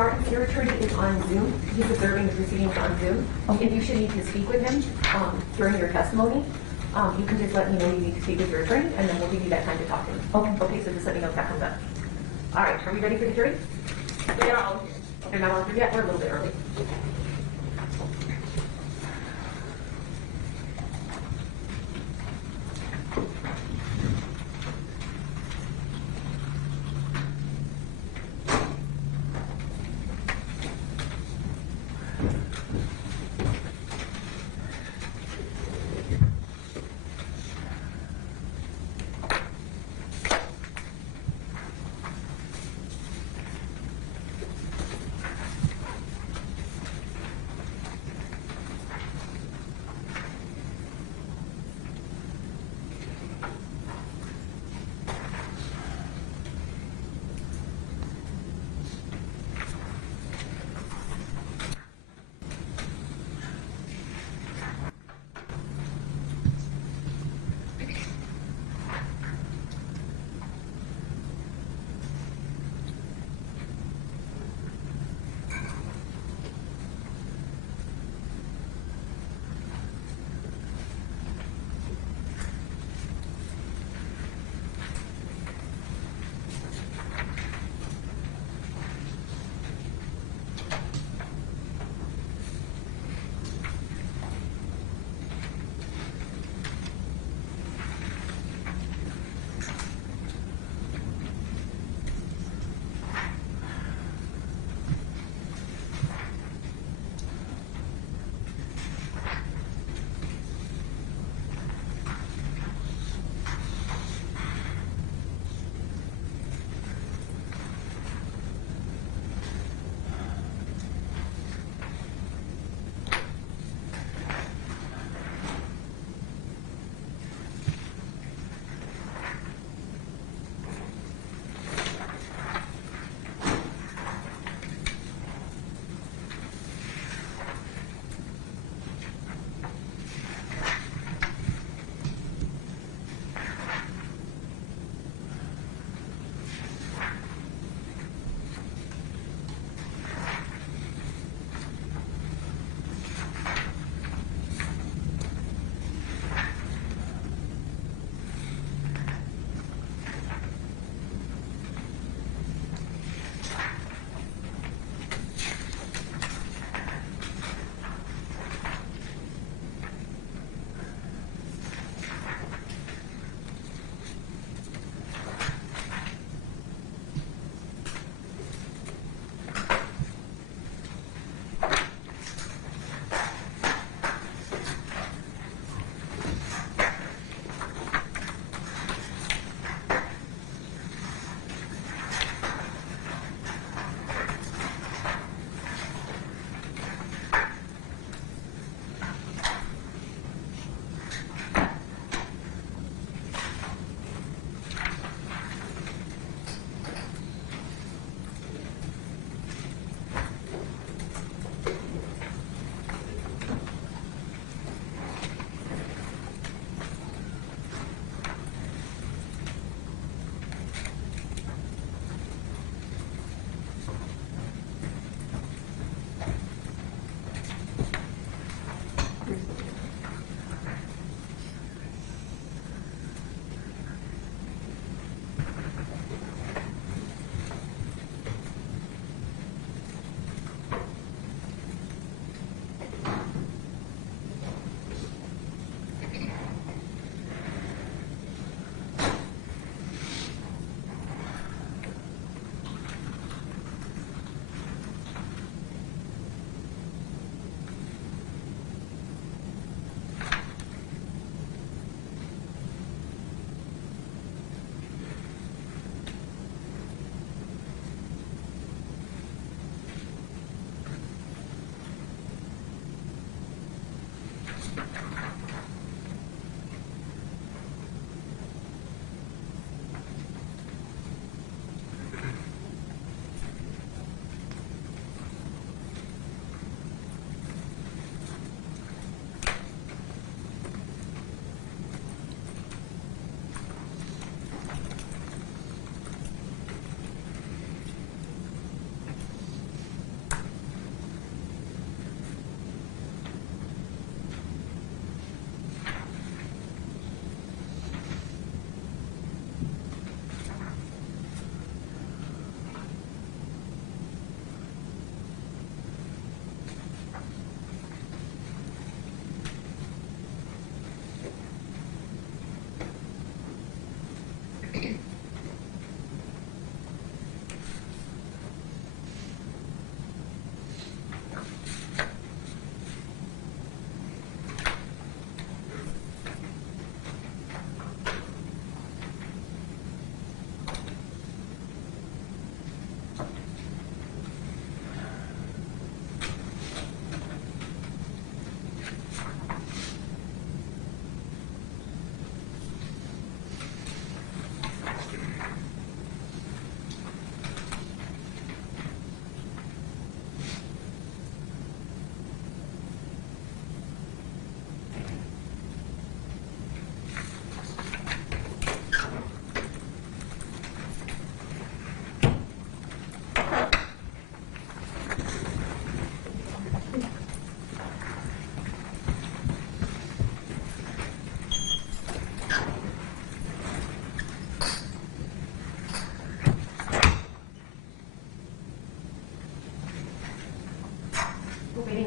Martens, your attorney is on Zoom. He's observing the proceedings on Zoom. Okay. If you should need to speak with him during your testimony, you can just let me know you need to speak with your attorney, and then we'll give you that time to talk to him. Okay. Okay, so just let me know if that comes up. All right, are we ready for the jury? They're all here. Okay, not all here yet. We're a little bit early.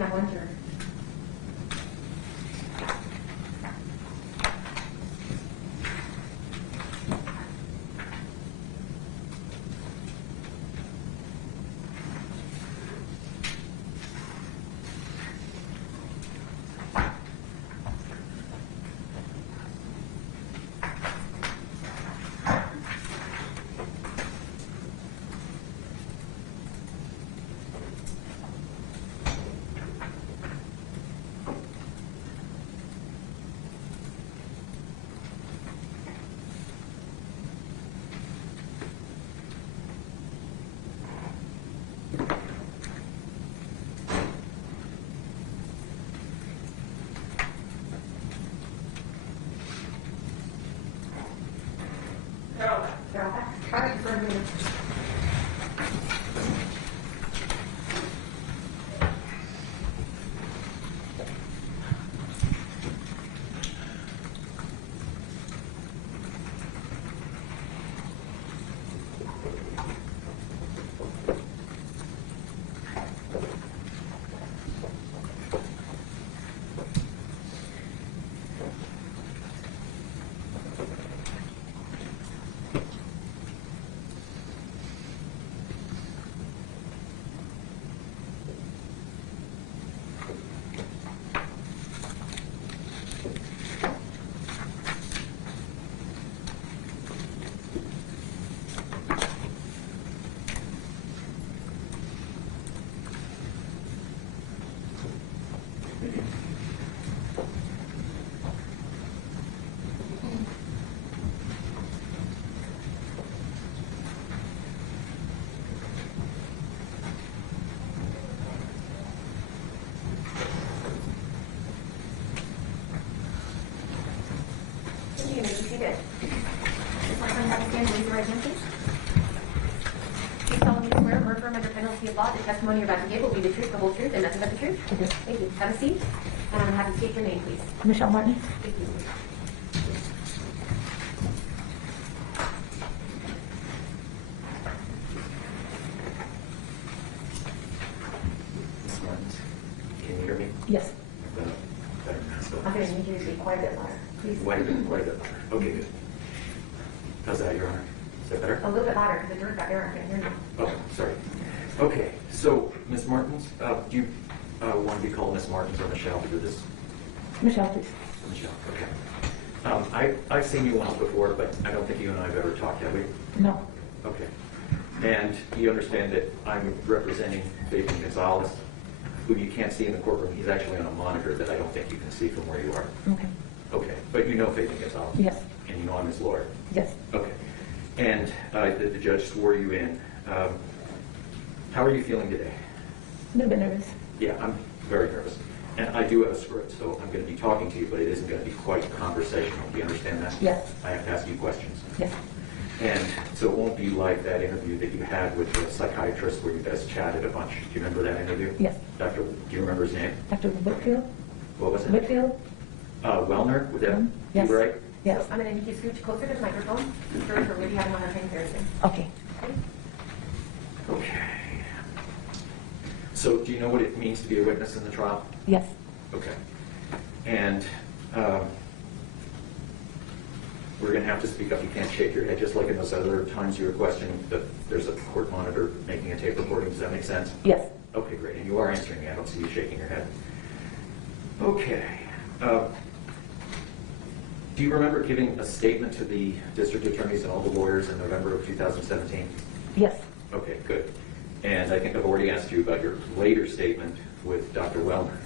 have one turn. Try it for a minute. Seated. This one time, have a stand, raise your right hand, please. Do you solemnly swear or affirm under penalty of law the testimony you're about to give will be the truth, the whole truth, and nothing but the truth? Okay. Thank you. Have a seat. And I'm going to have you state your name, please. Michelle Martens. Thank you. Ms. Martens, can you hear me? Yes. Better mask I'm on. going to need you to speak quite a bit louder, please. Quite a bit louder. Okay, good. How's that, Your Honor? Is that better? A little bit louder, because the door's back there. I can't hear you. Oh, sorry. Okay, so, Ms. Martens, do you want to be called Ms. Martens or Michelle for this? Michelle, please. Michelle, okay. I've seen you once before, but I don't think you and I have ever talked, have we? No. Okay. And you understand that I'm representing Fabian Gonzales, who you can't see in the courtroom. He's actually on a monitor that I don't think you can see from where you are. Okay. Okay, but you know Fabian Gonzales? Yes. And you know I'm his lawyer? Yes. Okay. And the judge swore you in. How are you feeling today? A little bit nervous. Yeah, I'm very nervous. And I do have a script, so I'm going to be talking to you, but it isn't going to be quite conversational. Do you understand that? Yes. I have to ask you questions. Yes. And so it won't be like that interview that you had with the psychiatrist where you guys chatted a bunch. Do you remember that interview? Yes. Do you remember his name? Dr. Whitfield? What was it? Whitfield? Wellner? Was that Yes. you right? Yes. So I'm going to need you to scooch closer to the microphone. Sure, we're really having a hard time hearing you. Okay. Okay. So do you know what it means to be a witness in the trial? Yes. Okay. And we're going to have to speak up. You can't shake your head just like in those other times you were questioning that there's a court monitor making a tape recording. Does that make sense? Yes. Okay, great. And you are answering me. I don't see you shaking your head. Okay. Do you remember giving a statement to the district attorneys and all the lawyers in November of 2017? Yes. Okay, good. And I think I've already asked you about your later statement with Dr. Wellner.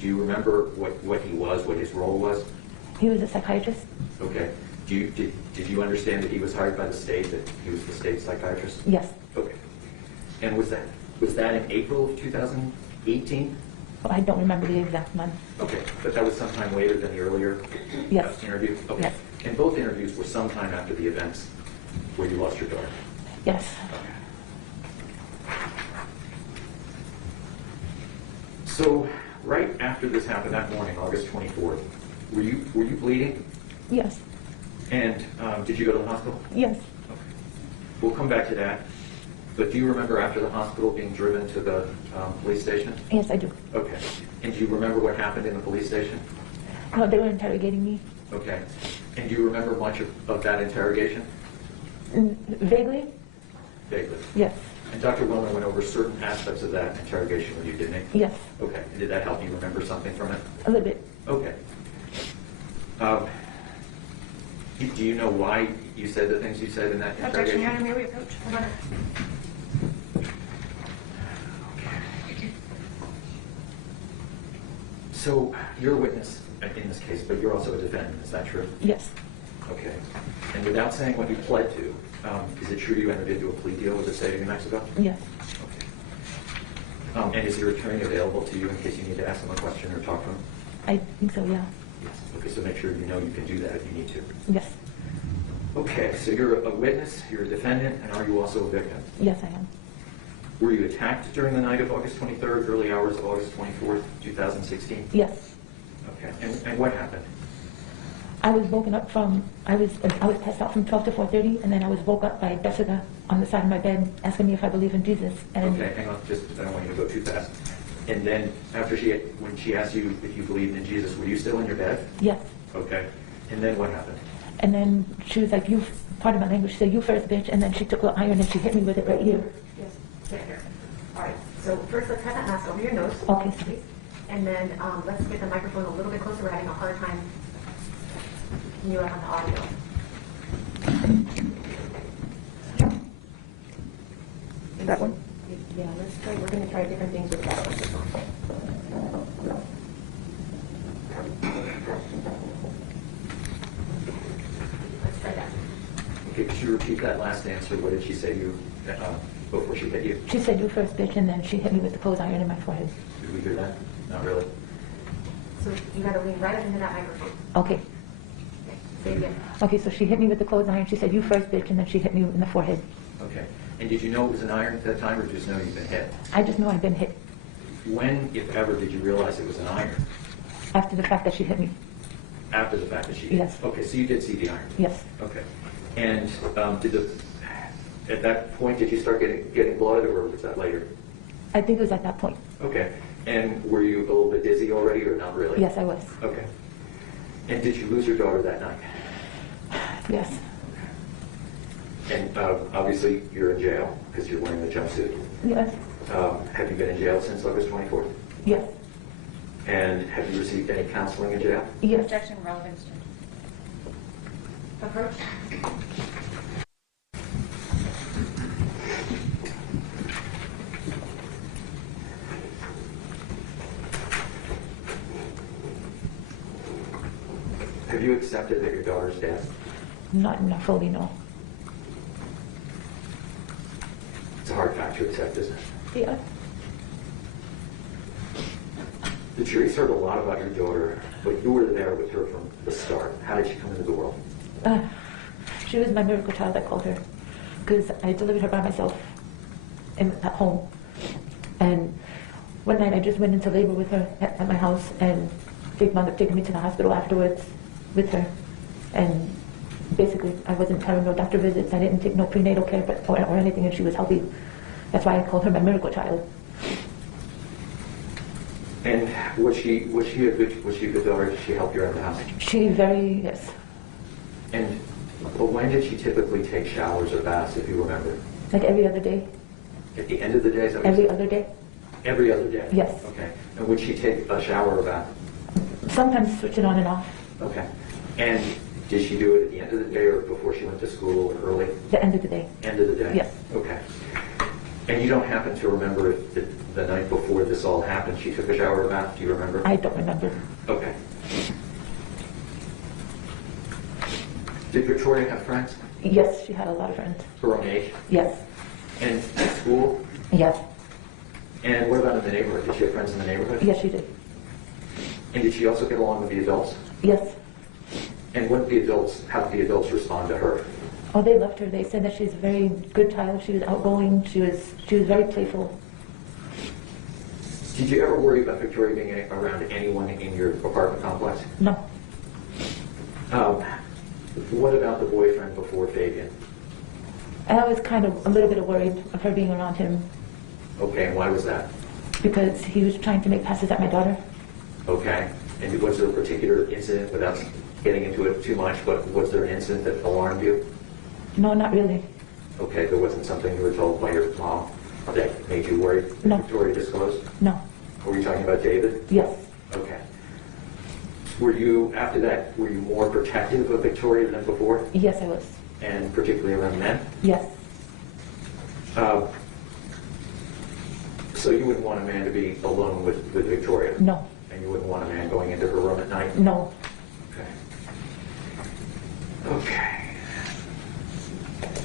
Do you remember what he was, what his role was? He was a psychiatrist. Okay. Did you understand that he was hired by the state, that he was the state psychiatrist? Yes. Okay. And was that in April of 2018? Well, I don't remember the exact month. Okay, but that was sometime later than the earlier Yes. interview? Okay. Yes. And both interviews were sometime after the events where you lost your daughter? Yes. Okay. So, right after this happened that morning, August 24th, were you bleeding? Yes. And did you go to the hospital? Yes. Okay. We'll come back to that. But do you remember after the hospital being driven to the police station? Yes, I do. Okay. And do you remember what happened in the police station? No, they were interrogating me. Okay. And do you remember much of that interrogation? Vaguely? Vaguely. Yes. And Dr. Wilmer went over certain aspects of that interrogation with you, didn't he? Yes. Okay. And did that help you remember something from it? A little bit. Okay. Do you know why you said the things you said in that Objection, interrogation? Your Honor, may we approach? Hold on. So you're a witness in this case, but you're also a defendant. Is that true? Yes. Okay. And without saying what you pled to, is it true you entered into a plea deal with the state of New Mexico? Yes. Okay. And is your attorney available to you in case you need to ask him a question or talk to him? I think so, yeah. Yes. Okay, so make sure you know you can do that if you need to. Yes. Okay, so you're a witness, you're a defendant, and are you also a victim? Yes, I am. Were you attacked during the night of August 23rd, early hours of August 24th, 2016? Yes. Okay, and what happened? I was woken up from, I was passed out from 12 to 4:30, and then I was woke up by Jessica on the side of my bed asking me if I believe in Jesus. And Okay, hang on, I don't want you to go too fast. And then after when she asked you if you believed in Jesus, were you still in your bed? yes. Okay, and then what happened? And then she was like, pardon my language, she said, you first, bitch, and then she took the iron and she hit me with it right here. Yes, sit here. All right, so first let's have that mask over your nose. Okay, sir. Please. And then let's get the microphone a little bit closer. We're having a hard time picking you up on the audio. That one? Yeah, let's try. We're going to try different things with that one. Let's try that. Okay, could you repeat that last answer? What did she say to you before she hit you? She said, you first, bitch, and then she hit me with the clothes iron in my forehead. Did we hear that? Not really. So you got to lean right up into that microphone. Okay. Okay, say it again. Okay, so she hit me with the clothes iron. She said, you first, bitch, and then she hit me in the forehead. Okay. And did you know it was an iron at that time, or just know you've been hit? I just know I've been hit When, if ever, did you realize it was an iron? after the fact that she hit me. After the fact that she hit? Yes. Okay, so you did see the iron? Yes. Okay. And at that point, did you start getting blood, or was that later? I think it was at that point. Okay. And were you a little bit dizzy already, or not really? Yes, I was. Okay. And did you lose your daughter that night? Yes. And obviously, you're in jail because you're wearing the jumpsuit. Yes. Have you been in jail since August 24th? Yes. And have you received any counseling in jail? Yes. Objection, relevance. Approach. Have you accepted that your daughter's dead? Not fully, no. It's a hard fact to accept, isn't it? Yeah. The jury's heard a lot about your daughter, but you were there with her from the start. How did she come into the world? She was my miracle child, I called her, because I delivered her by myself at home. And one night I just went into labor with her at my house, and they wound up taking me to the hospital afterwards with her. And basically, I wasn't having no doctor visits. I didn't take no prenatal care or anything, and she was healthy. That's why I called her my miracle child. And was she a good daughter? Did she help you around the house? Yes. And but when did she typically take showers or baths, if you remember? Like every other day. At the end of the day? Is that what you Every said? other day. Every other day? Yes. Okay. And would she take a shower or bath? Sometimes switch it on and off. Okay. And did she do it at the end of the day or before she went to school or early? The end of the day. End of the day? Yes. Okay. And you don't happen to remember if the night before this all happened she took a shower or bath? Do you remember? I don't remember. Okay. Did Victoria have friends? Yes, she had a lot of friends. Her own age? Yes. And at school? Yes. And what about in the neighborhood? Did she have friends in the neighborhood? Yes, she did. And did she also get along with the adults? Yes. And how did the adults respond to her? Oh, they loved her. They said that she's a very good child. She was outgoing. She was very playful. Did you ever worry about Victoria being around anyone in your apartment complex? No. What about the boyfriend before Fabian? And I was kind of a little bit worried of her being around him Okay, and why was that? because he was trying to make passes at my daughter. Okay, and was there a particular incident, without getting into it too much, but was there an incident that alarmed you? No, not really. Okay, there wasn't something you were told by your mom that made you worried that No. Victoria disclosed? No. Were you talking about David? Yes. Okay. Were you, after that, were you more protective of Victoria than before? Yes, I was. And particularly around men? Yes. So you wouldn't want a man to be alone with Victoria? No. And you wouldn't want a man going into her room at night? No. Okay. Okay.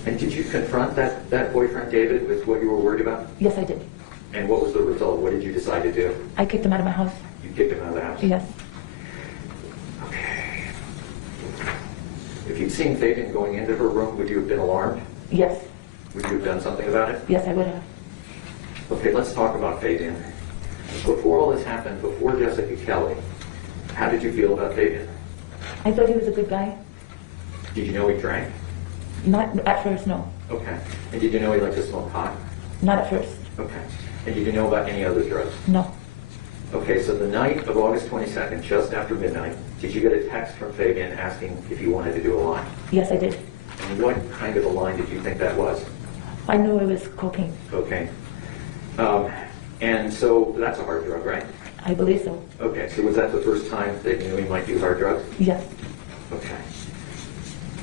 And did you confront that boyfriend, David, with what you were worried about? Yes, I did. And what was the result? What did you decide to do? I kicked him out of my house. You kicked him out of the house? Yes. Okay. If you'd seen Fabian going into her room, would you have been alarmed? Yes. Would you have done something about it? Yes, I would have. Okay, let's talk about Fabian. Before all this happened, before Jessica Kelley, how did you feel about Fabian? I thought he was a good guy. Did you know he drank? Not at first, no. Okay. And did you know he liked to smoke pot? Not at first. Okay. And did you know about any other drugs? No. Okay, so the night of August 22nd, just after midnight, did you get a text from Fabian asking if you wanted to do a line? Yes, I did. And what kind of a line did you think that was? I knew it was cocaine. Okay. And so that's a hard drug, right? I believe so. Okay, so was that the first time that you knew he might do hard drugs? Yes. Okay.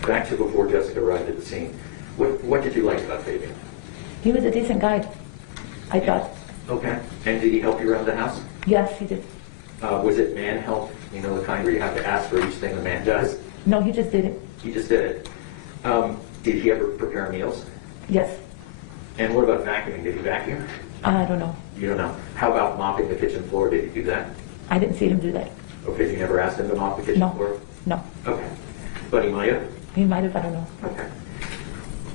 Back to before Jessica arrived at the scene. What did you like about Fabian? He was a decent guy, I thought. Okay. And did he help you around the house? Yes, he did. Was it man help? You know, the kind where you have to ask for each thing the man does? No, he just did it. He just did it. Did he ever prepare meals? Yes. And what about vacuuming? Did he vacuum? I don't know. You don't know. How about mopping the kitchen floor? Did he do that? I didn't see him do that. Okay, you never asked him to mop the kitchen No. floor? No. Okay. But he might have? He might have, I don't know. Okay.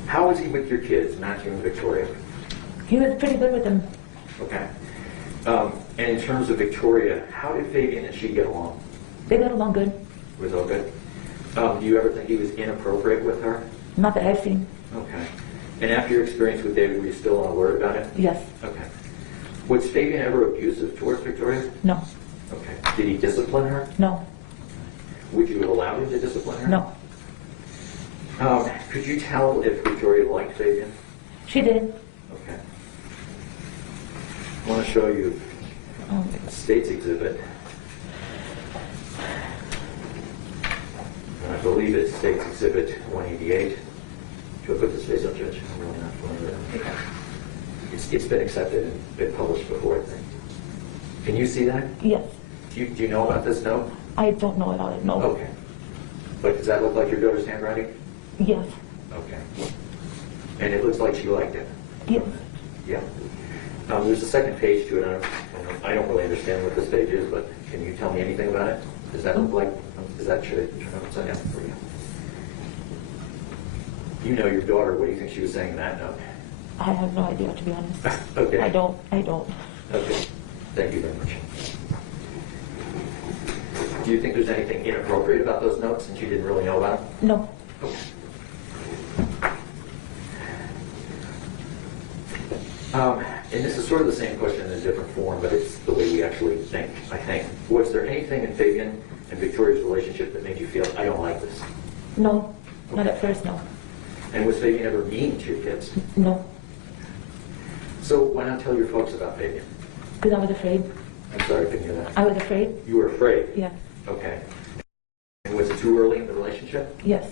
How was he with your kids, Matthew and Victoria? He was pretty good with them. Okay. And in terms of Victoria, how did Fabian and she get along? They got along good. Was all good? Do you ever think he was inappropriate with her? Not that I've seen. Okay. And after your experience with David, were you still unaware about it? Yes. Okay. Was Fabian ever abusive towards Victoria? No. Okay. Did he discipline her? No. Would you have allowed him to discipline her? No. Could you tell if Victoria liked Fabian? She did. Okay. I want to show you a state's exhibit. And I believe it's state's exhibit 188. Should I put this face up, Judge? I'm really not familiar with it. It's been accepted and been published before, I think. Can you see that? Yes. Do you know about this note? I don't know about it, no. Okay. But does that look like your daughter's handwriting? Yes. Okay. And it looks like she liked it? Yes. Yeah. There's a second page to it. I don't really understand what this page is, but can you tell me anything about it? Does that look like, should it turn upside down for you? You know your daughter. What do you think she was saying in that note? I have no idea, to be honest. Okay. I don't. Okay. Thank you very much. Do you think there's anything inappropriate about those notes since you didn't really know about them? No. Okay. And this is sort of the same question in a different form, but it's the way we actually think, I think. Was there anything in Fabian and Victoria's relationship that made you feel, I don't like this? No. Not at first, no. And was Fabian ever mean to your kids? No. So why not tell your folks about Fabian? Because I was afraid. I'm sorry, I couldn't hear that. I was afraid. You were afraid? Yeah. Okay. And was it too early in the relationship? Yes.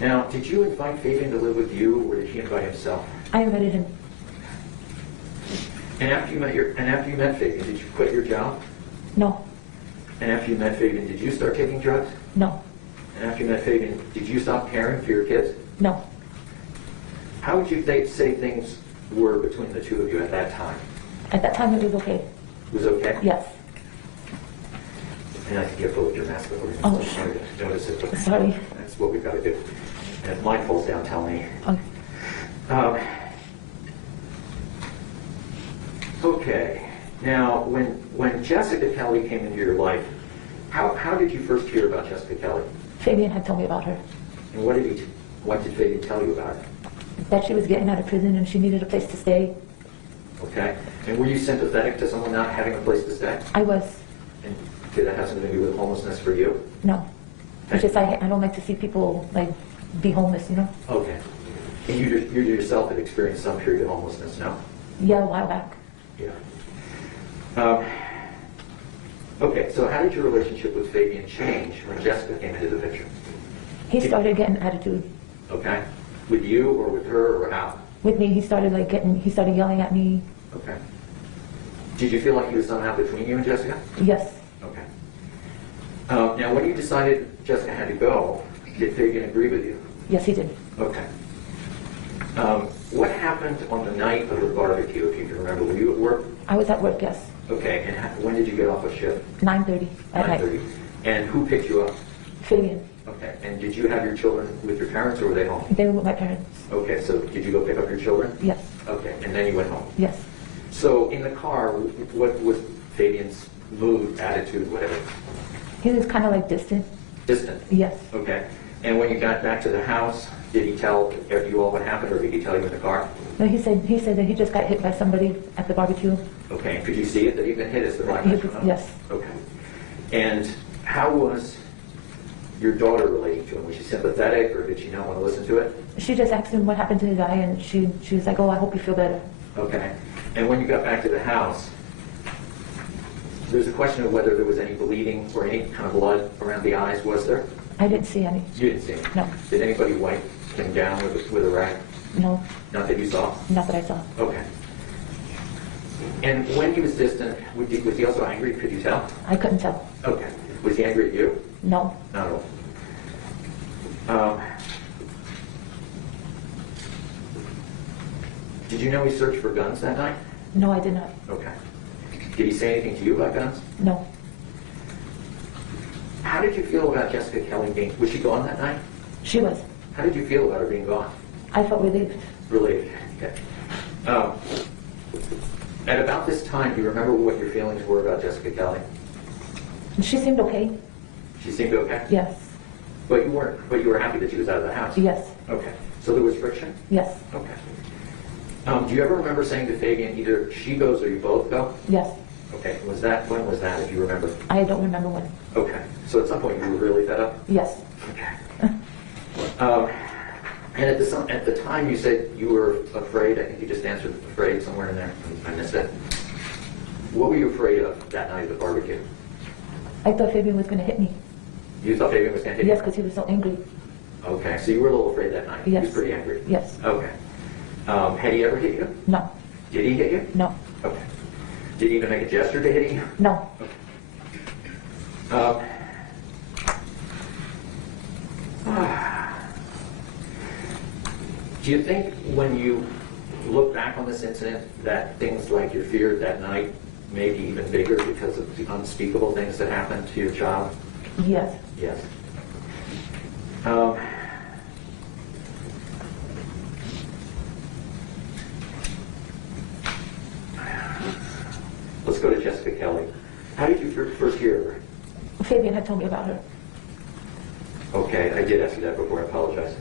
Now, did you invite Fabian to live with you, or did he invite himself? I invited him. And after you met Fabian, did you quit your job? No. And after you met Fabian, did you start taking drugs? No. And after you met Fabian, did you stop caring for your kids? No. How would you say things were between the two of you at that time? At that time, it was okay. It was okay? Yes. And I think you have to lift your mask before you Oh, notice it. But sorry. that's what we've got to do. And if mine falls down, tell me. Okay. Okay. Now, when Jessica Kelley came into your life, how did you first hear about Jessica Kelley? Fabian had told me about her. And what did he What did Fabian tell you about it? That she was getting out of prison and she needed a place to stay. Okay. And were you sympathetic to someone not having a place to stay? I was. And did that have something to do with homelessness for you? No. It's just I don't like to see people like be homeless, you know? Okay. And you yourself had experienced some period of homelessness, no? Yeah, a while back. Yeah. Okay, so how did your relationship with Fabian change when Jessica came into the picture? He started getting attitude. Okay. With you or with her or how? With me, he started yelling at me. Okay. Did you feel like he was somehow between you and Jessica? Yes. Okay. Now, when you decided Jessica had to go, did Fabian agree with you? Yes, he did. Okay. What happened on the night of the barbecue, if you can remember? Were you at work? I was at work, yes. Okay, and when did you get off of shift? 9:30 at night. 9:30. And who picked you up? Fabian. Okay, and did you have your children with your parents or were they home? They were with my parents. Okay, so did you go pick up your children? Yes. Okay, and then you went home? Yes. So in the car, what was Fabian's mood, attitude, whatever? He was kind of like distant. Distant? Yes. Okay. And when you got back to the house, did he tell you all what happened or did he tell you in the car? No, he said that he just got hit by somebody at the barbecue. Okay, could you see it that he'd been hit as the black man? Yes. Okay. And how was your daughter relating to him? Was she sympathetic or did she not want to listen to it? She just asked him what happened to the guy and she was like, oh, I hope you feel better. Okay. And when you got back to the house, there's a question of whether there was any bleeding or any kind of blood around the eyes, was there? I didn't see any. You didn't see any? No. Did anybody wipe him down with a rag? No. Not that you saw? Not that I saw. Okay. And when he was distant, was he also angry? Could you tell? I couldn't tell. Okay. Was he angry at you? No. Not at all. Did you know he searched for guns that night? No, I did not. Okay. Did he say anything to you about guns? No. How did you feel about Jessica Kelley being, was she gone that night? She was. How did you feel about her being gone? I felt relieved. Relieved. Okay. At about this time, do you remember what your feelings were about Jessica Kelley? She seemed okay. She seemed okay? Yes. But you were happy that she was out of the house? Yes. Okay. So there was friction? Yes. Okay. Do you ever remember saying to Fabian, either she goes or you both go? Yes. Okay. When was that, if you remember? I don't remember when. Okay. So at some point you were really fed up? Yes. Okay. And at the time you said you were afraid. I think you just answered afraid somewhere in there. I missed it. What were you afraid of that night at the barbecue? I thought Fabian was going to hit me. You thought Fabian was going to hit you? Yes, because he was so angry. Okay, so you were a little afraid that night. Yes. He was pretty angry. Yes. Okay. Had he ever hit you? No. Did he hit you? No. Okay. Did he even make a gesture to hit you? No. Okay. Do you think when you look back on this incident that things like your fear that night may be even bigger because of the unspeakable things that happened to your child? Yes. Yes. Let's go to Jessica Kelley. How did you first hear of her? Fabian had told me about her. Okay, I did ask you that before. I apologize.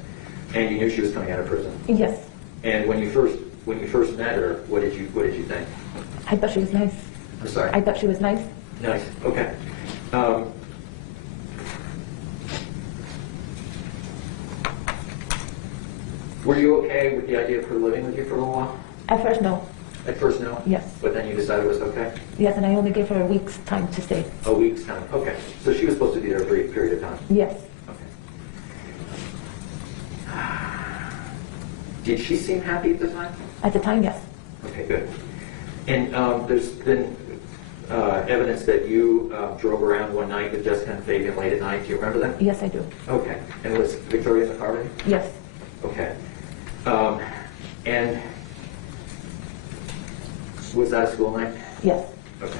And you knew she was coming out of prison. Yes. And when you first met her, what did you think? I thought she was nice. I'm sorry. I thought she was nice. Nice. Okay. Were you okay with the idea of her living with you for a little while? At first, no. At first, no? Yes. But then you decided it was okay? Yes, and I only gave her a week's time to stay. A week's time. Okay. So she was supposed to be there a brief period of time? Yes. Okay. Did she seem happy at the time? At the time, yes. Okay, good. And there's been evidence that you drove around one night with Jessica and Fabian late at night. Do you remember that? Yes, I do. Okay. And was Victoria in the car with you? Yes. Okay. And was that a school night? Yes. Okay.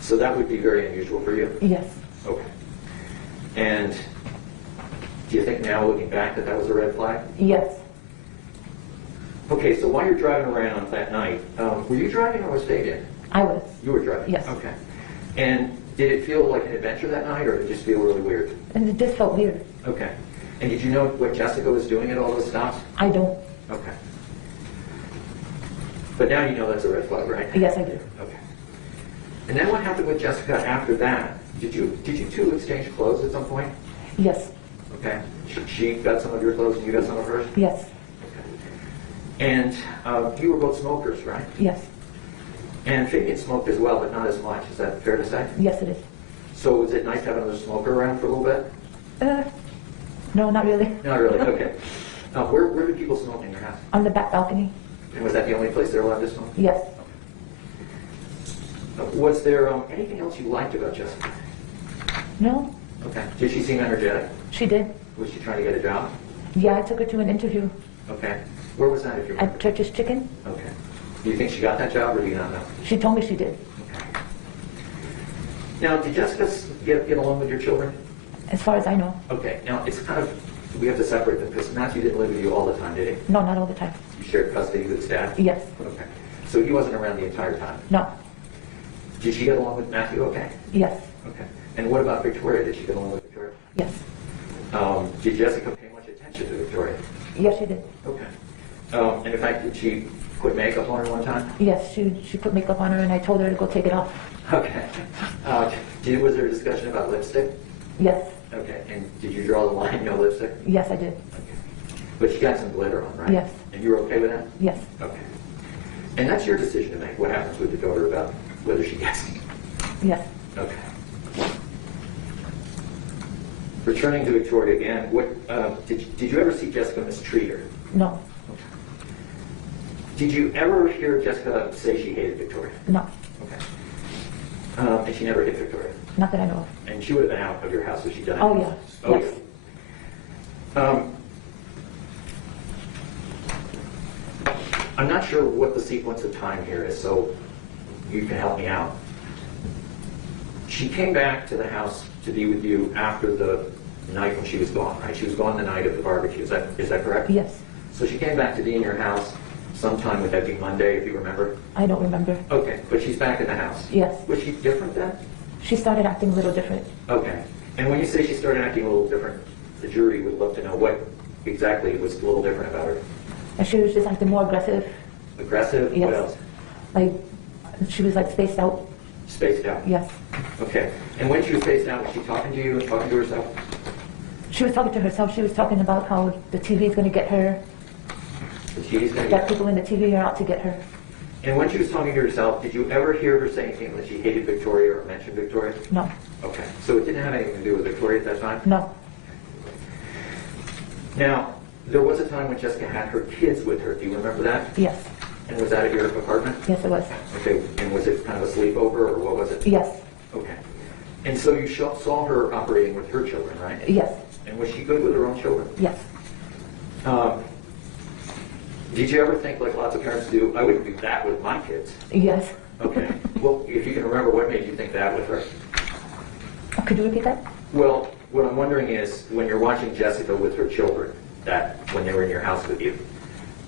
So that would be very unusual for you? Yes. Okay. And do you think now, looking back, that was a red flag? Yes. Okay, so while you're driving around that night, were you driving or was Fabian? I was. You were driving? Yes. Okay. And did it feel like an adventure that night or did it just feel really weird? And it just felt weird. Okay. And did you know what Jessica was doing at all those stops? I don't. Okay. But now you know that's a red flag, right? Yes, I do. Okay. And then what happened with Jessica after that? Did you two exchange clothes at some point? Yes. Okay. She got some of your clothes and you got some of hers? Yes. Okay. And you were both smokers, right? Yes. And Fabian smoked as well, but not as much. Is that fair to say? Yes, it is. So was it nice to have another smoker around for a little bit? No, not really. Not really, okay. Where did people smoke in your house? On the back balcony. And was that the only place they were allowed to smoke? Yes. Was there anything else you liked about Jessica? No, Okay. Did she seem energetic? she did. Was she trying to get a job? Yeah, I took her to an interview Okay. Where was that, if you remember? at Church's Chicken. Okay. Do you think she got that job, or do you not know? She told me she did. Okay. Now, did Jessica get along with your children? As far as I know. Okay. Now, it's kind of, we have to separate them, because Matthew didn't live with you all the time, did he? No, not all the time. You shared custody with his dad? Yes. Okay. So he wasn't around the entire time? No. Did she get along with Matthew okay? Yes. Okay. And what about Victoria? Did she get along with Victoria? Yes. Did Jessica pay much attention to Victoria? Yes, she did. Okay. And in fact, did she put makeup on her one time? Yes, she put makeup on her and I told her to go take it off. Okay. Was there a discussion about lipstick? Yes. Okay. And did you draw the line, no lipstick? Yes, I did. Okay. But she got some glitter on, right? Yes. And you were okay with that? Yes. Okay. And that's your decision to make, what happens with the daughter about whether she gets it. Yes. Okay. Returning to Victoria again, did you ever see Jessica mistreat her? No. Okay. Did you ever hear Jessica say she hated Victoria? No. Okay. And she never hit Victoria? Not that I know of. And she would have been out of your house if she'd done it? Oh, yeah. Oh, Yes. yeah. I'm not sure what the sequence of time here is, so you can help me out. She came back to the house to be with you after the night when she was gone, right? She was gone the night of the barbecue. Is that correct? Yes. So she came back to be in your house sometime, would that be Monday, if you remember? I don't remember. Okay, but she's back in the house. Yes. Was she different then? She started acting a little different. Okay. And when you say she started acting a little different, the jury would love to know what exactly was a little different about her. And she was just acting more aggressive. Aggressive? Yes. What else? Like, she was like spaced out. Spaced out? Yes. Okay. And when she was spaced out, was she talking to you and talking to herself? She was talking to herself. She was talking about how the TV is going to get her, The TV's going to that get... people in the TV are out to get her. And when she was talking to herself, did you ever hear her say anything that she hated Victoria or mentioned Victoria? No. Okay. So it didn't have anything to do with Victoria at that time? No. Now, there was a time when Jessica had her kids with her. Do you remember that? Yes. And was that at your apartment? Yes, it was. Okay. And was it kind of a sleepover, or what was it? Yes. Okay. And so you saw her operating with her children, right? Yes. And was she good with her own children? Yes. Did you ever think, like lots of parents do, I wouldn't do that with my kids? Yes. Okay. Well, if you can remember, what made you think that with her? Could you repeat that? Well, what I'm wondering is, when you're watching Jessica with her children, that when they were in your house with you,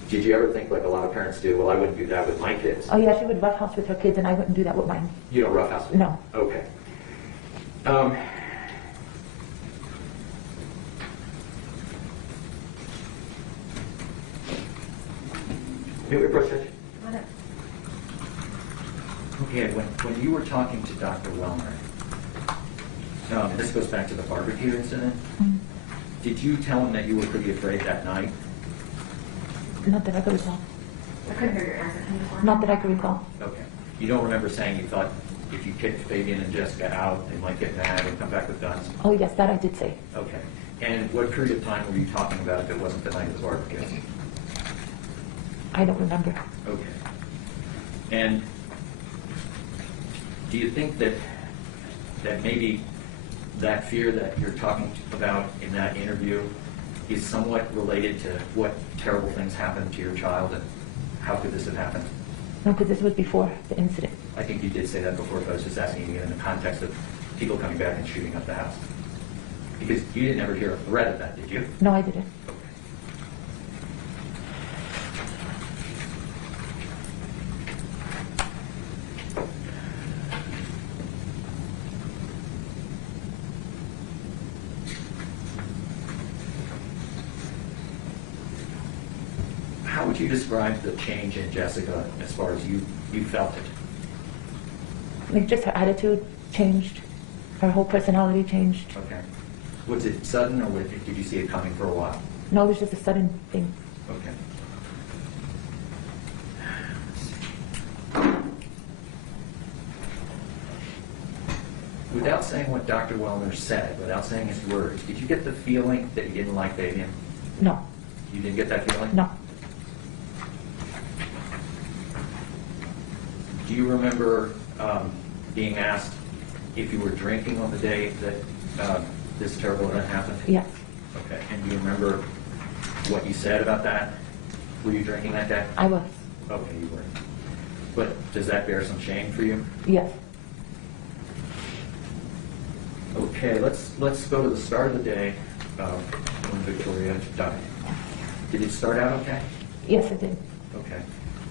did you ever think, like a lot of parents do, well, I wouldn't do that with my kids? Oh, yeah, she would roughhouse with her kids, and I wouldn't do that with mine. You don't roughhouse? No. Okay. May we approach it? Okay, when you were talking to Dr. Wellner, this goes back to the barbecue incident, did you tell him that you were pretty afraid that night? Not that I could recall. I couldn't hear your answer. Can you just Not that I could recall. Okay. You don't remember saying you thought if you kicked Fabian and Jessica out, they might get mad and come back with guns? Oh, yes, that I did say. Okay. And what period of time were you talking about if it wasn't the night of the barbecue? I don't remember. Okay. And do you think that maybe that fear that you're talking about in that interview is somewhat related to what terrible things happened to your child, and how could this have happened? No, because this was before the incident. I think you did say that before, but I was just asking you in the context of people coming back and shooting up the house. Because you didn't ever hear a threat of that, did you? No, I didn't. Okay. would you describe the change in Jessica as far as you felt it? Like just her attitude changed, her whole personality changed. Okay. Was it sudden, or did you see it coming for a while? No, it was just a sudden thing. Okay. Without saying what Dr. Wellner said, without saying his words, did you get the feeling that you didn't like Fabian? No. You didn't get that feeling? No. Do you remember being asked if you were drinking on the day that this terrible event happened? Yes. Okay. And do you remember what you said about that? Were you drinking that day? I was. Okay, you were. But does that bear some shame for you? Yes. Okay, let's go to the start of the day when Victoria died. Did it start out okay? Yes, it did. Okay.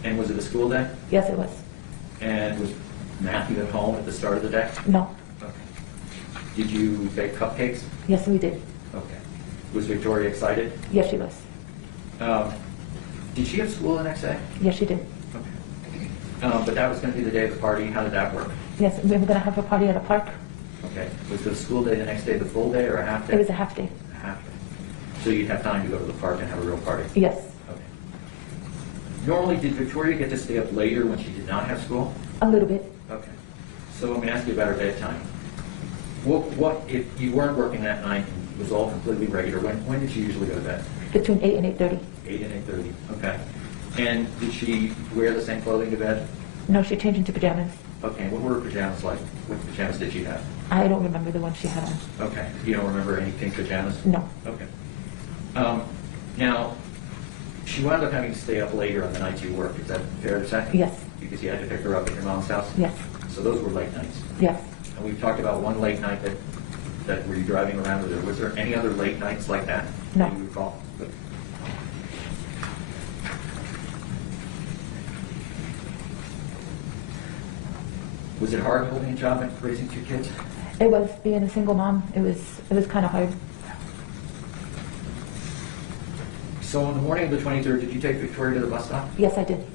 And was it a school day? Yes, it was. And was Matthew at home at the start of the day? No. Okay. Did you bake cupcakes? Yes, we did. Okay. Was Victoria excited? Yes, she was. Did she have school the next day? Yes, she did. Okay. But that was going to be the day of the party. How did that work? Yes, we were going to have a party at a park. Okay. Was the school day the next day the full day or a half day? It was a half day. A half day. So you'd have time to go to the park and have a real party? Yes. Okay. Normally, did Victoria get to stay up later when she did not have school? A little bit. Okay. So I'm going to ask you about her bedtime. What if you weren't working that night and it was all completely regular, when did she usually go to bed? Between 8 and 8:30. 8 and 8:30. Okay. And did she wear the same clothing to bed? No, she changed into pajamas. Okay. What were her pajamas like? What pajamas did she have? I don't remember the one she had on. Okay. You don't remember any pink pajamas? No. Okay. Now, she wound up having to stay up later on the nights you worked. Is that fair to say? Yes. Because you had to pick her up at your mom's house? Yes. So those were late nights. Yes. And we've talked about one late night that were you driving around with her. Was there any other late nights like that? No. That you recall? Good. Was it hard holding a job and raising two kids? It was, being a single mom, it was kind of hard. So on the morning of the 23rd, did you take Victoria to the bus stop? Yes, I did. Okay.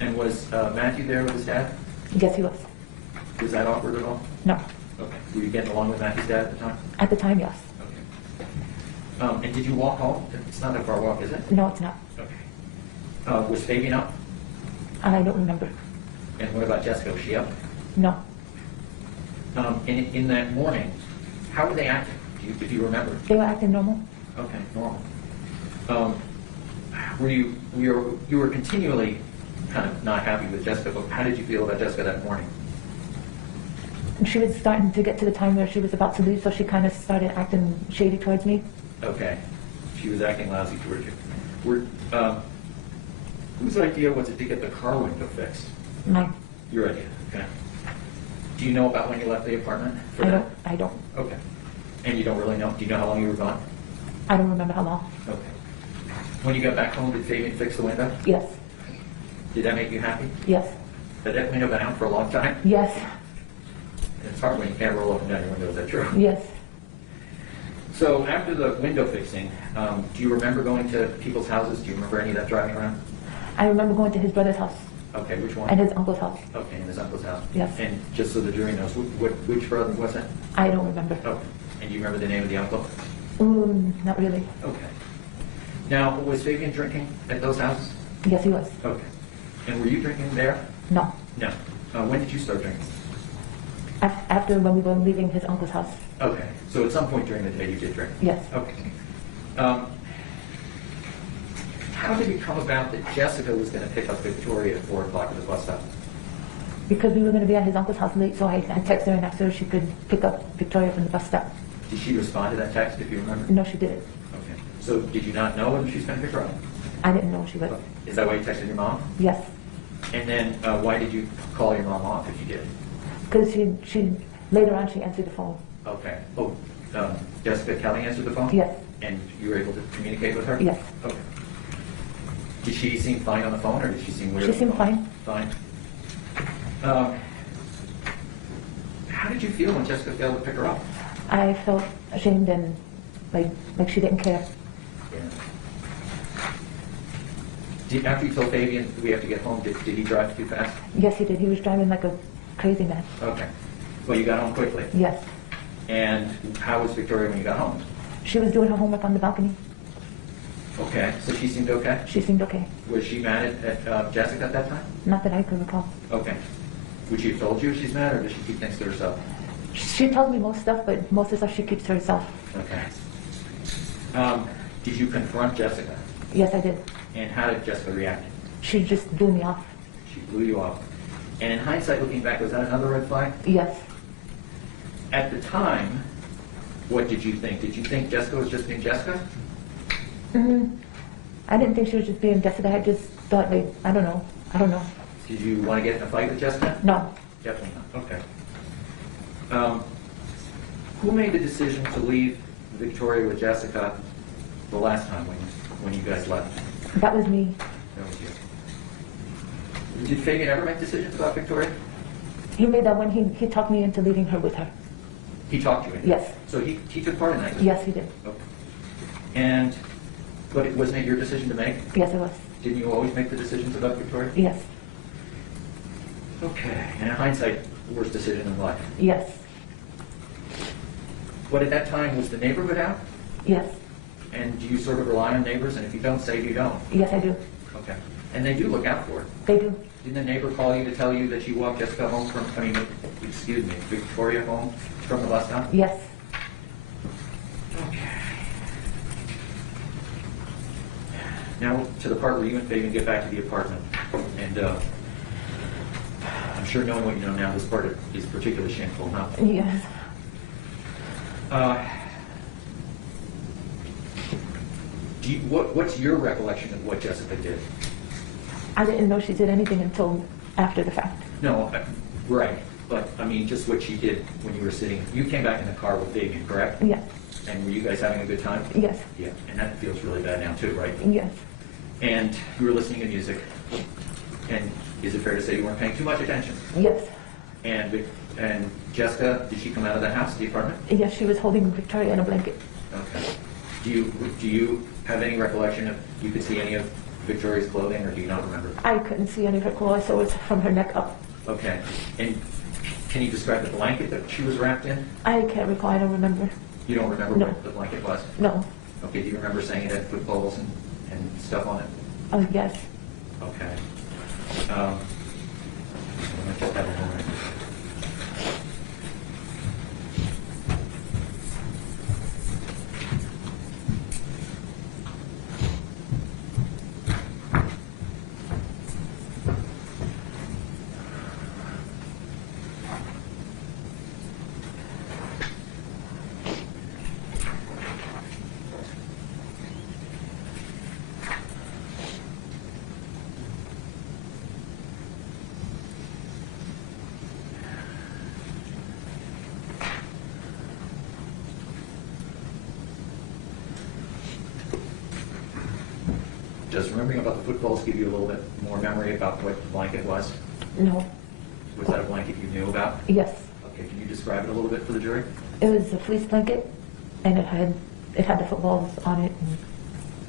And was Matthew there with his dad? Yes, he was. Was that awkward at all? No. Okay. Were you getting along with Matthew's dad at the time? At the time, yes. Okay. And did you walk home? It's not a far walk, is it? No, it's not. Okay. Was Fabian up? I don't remember. And what about Jessica? Was she up? No. In that morning, how were they acting? If you remember? They were acting normal. Okay, normal. You were continually kind of not happy with Jessica, but how did you feel about Jessica that morning? She was starting to get to the time where she was about to leave, so she kind of started acting shady towards me. Okay. She was acting lousy towards you. Whose idea was it to get the car window fixed? Mine. Your idea, okay. Do you know about when you left the apartment for that? I don't. Okay. And you don't really know? Do you know how long you were gone? I don't remember how long. Okay. When you got back home, did Fabian fix the window? Yes. Did that make you happy? Yes. Had that window been out for a long time? Yes. It's hard when you can't roll up and down your window, is that true? Yes. So after the window fixing, do you remember going to people's houses? Do you remember any of that driving around? I remember going to his brother's house. Okay, which one? And his uncle's house. Okay, in his uncle's house. Yes. And just so the jury knows, which brother was it? I don't remember. Okay. And you remember the name of the uncle? Not really. Okay. Now, was Fabian drinking at those houses? Yes, he was. Okay. And were you drinking there? No. No. When did you start drinking? After when we were leaving his uncle's house. Okay. So at some point during the day you did drink? Yes. Okay. How did it come about that Jessica was going to pick up Victoria at 4 o'clock at the bus stop? Because we were going to be at his uncle's house late, so I texted her and asked her if she could pick up Victoria from the bus stop. Did she respond to that text, if you remember? No, she didn't. Okay. So did you not know whether she's going to pick her up? I didn't know she would. Is that why you texted your mom? Yes. And then why did you call your mom off if you did? Because she later on she answered the phone. Okay. Oh, Jessica Kelley answered the phone? Yes. And you were able to communicate with her? Yes. Okay. Did she seem fine on the phone, or did she seem weird? She seemed fine. Fine. How did you feel when Jessica failed to pick her up? I felt ashamed and like she didn't care. Yeah. After you told Fabian we have to get home, did he drive too fast? Yes, he did. He was driving like a crazy man. Okay. Well, you got home quickly. Yes. And how was Victoria when you got home? She was doing her homework on the balcony. Okay, so she seemed okay? She seemed okay. Was she mad at Jessica at that time? Not that I could recall. Okay. Would she have told you she's mad, or does she keep things to herself? She tells me most stuff, but most of the stuff she keeps to herself. Okay. Did you confront Jessica? Yes, I did. And how did Jessica react? She just blew me off. She blew you off. And in hindsight, looking back, was that another red flag? Yes. At the time, what did you think? Did you think Jessica was just being Jessica? I didn't think she was just being Jessica. I just thought, like, I don't know. Did you want to get in a fight with Jessica? No. Definitely not. Okay. Who made the decision to leave Victoria with Jessica the last time when you guys left? That was me. That was you. Did Fabian ever make decisions about Victoria? He made that when he talked me into leaving her with her. He talked to you? Yes. So he took part in that? Yes, he did. Okay. But wasn't it your decision to make? Yes, it was. Didn't you always make the decisions about Victoria? Yes. Okay. And in hindsight, worst decision in life? Yes. But at that time, was the neighborhood out? Yes. And do you sort of rely on neighbors? And if you don't, say you don't? Yes, I do. Okay. And they do look out for it. They do. Didn't the neighbor call you to tell you that she walked Jessica home Victoria home from the bus stop? Yes. Okay. Now to the part where you and Fabian get back to the apartment. And I'm sure knowing what you know now, this part is particularly shameful, huh? Yes. What's your recollection of what Jessica did? I didn't know she did anything until after the fact. No, right. But, I mean, just what she did when you were sitting. You came back in the car with Fabian, correct? Yes. And were you guys having a good time? Yes. Yeah. And that feels really bad now, too, right? Yes. And you were listening to music. And is it fair to say you weren't paying too much attention? Yes. And Jessica, did she come out of the house, the apartment? Yes, she was holding Victoria in a blanket. Okay. Do you have any recollection if you could see any of Victoria's clothing, or do you not remember? I couldn't see any of her clothes, so it was from her neck up. Okay. And can you describe the blanket that she was wrapped in? I can't recall. I don't remember. You don't remember No. what the blanket was? No. Okay. Do you remember saying it had footballs and stuff on it? Oh, yes. Okay. I'm gonna just have a moment. Does remembering about the footballs give you a little bit more memory about what the blanket was? No. Was that a blanket you knew about? Yes. Okay, can you describe it a little bit for the jury? It was a fleece blanket, and it had the footballs on it.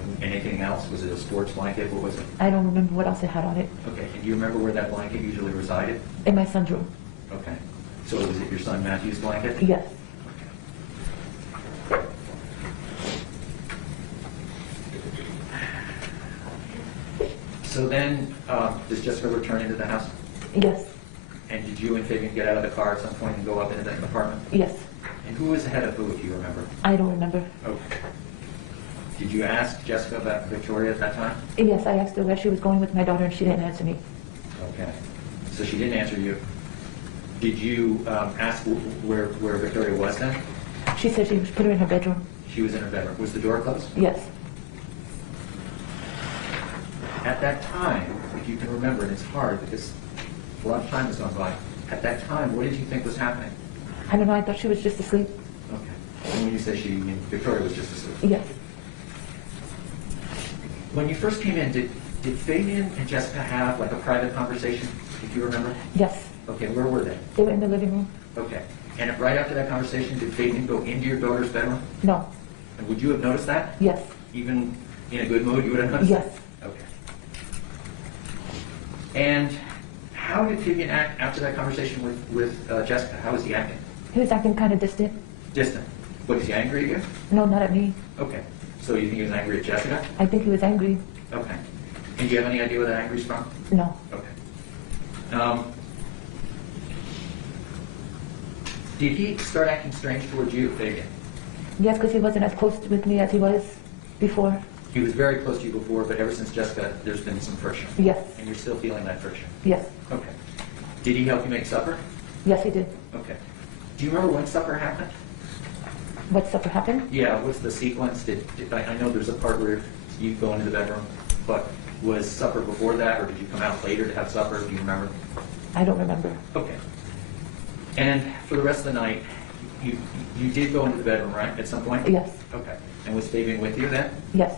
And Anything else? Was it a sports blanket? What was it? I don't remember what else it had on it. Okay, and do you remember where that blanket usually resided? In my son's room. Okay. So was it your son Matthew's blanket? Yes. So then, does Jessica return into the house? Yes. And did you and Fabian get out of the car at some point and go up into the apartment? Yes. And who was ahead of who, if you remember? I don't remember. Okay. Did you ask Jessica about Victoria at that time? Yes, I asked her where she was going with my daughter, and she didn't answer me. Okay. So she didn't answer you. Did you ask where Victoria was then? She said she was put her in her bedroom. She was in her bedroom. Was the door closed? Yes. At that time, if you can remember, and it's hard because a lot of time has gone by, at that time, what did you think was happening? I don't know, I thought she was just asleep. Okay. And when you say she, you mean Victoria was just asleep? Yes. When you first came in, did Fabian and Jessica have like a private conversation, if you remember? Yes. Okay, where were they? They were in the living room. Okay. And right after that conversation, did Fabian go into your daughter's bedroom? No. And would you have noticed that? Yes. Even in a good mood, you would have noticed Yes. that? Okay. And how did Fabian act after that conversation with Jessica? How was he acting? He was acting kind of distant. Distant. What, is he angry at you? No, not at me. Okay. So you think he was angry at Jessica? I think he was angry. Okay. And do you have any idea where that anger is from? No. Okay. Did he start acting strange towards you, Fabian? Yes, because he wasn't as close with me as he was before. He was very close to you before, but ever since Jessica, there's been some friction. Yes. And you're still feeling that friction? Yes. Okay. Did he help you make supper? Yes, he did. Okay. Do you remember when supper happened? What supper happened? Yeah, what's the sequence? I know there's a part where you go into the bedroom, but was supper before that, or did you come out later to have supper? Do you remember? I don't remember. Okay. And for the rest of the night, you did go into the bedroom, right, at some point? Yes. Okay. And was Fabian with you then? Yes.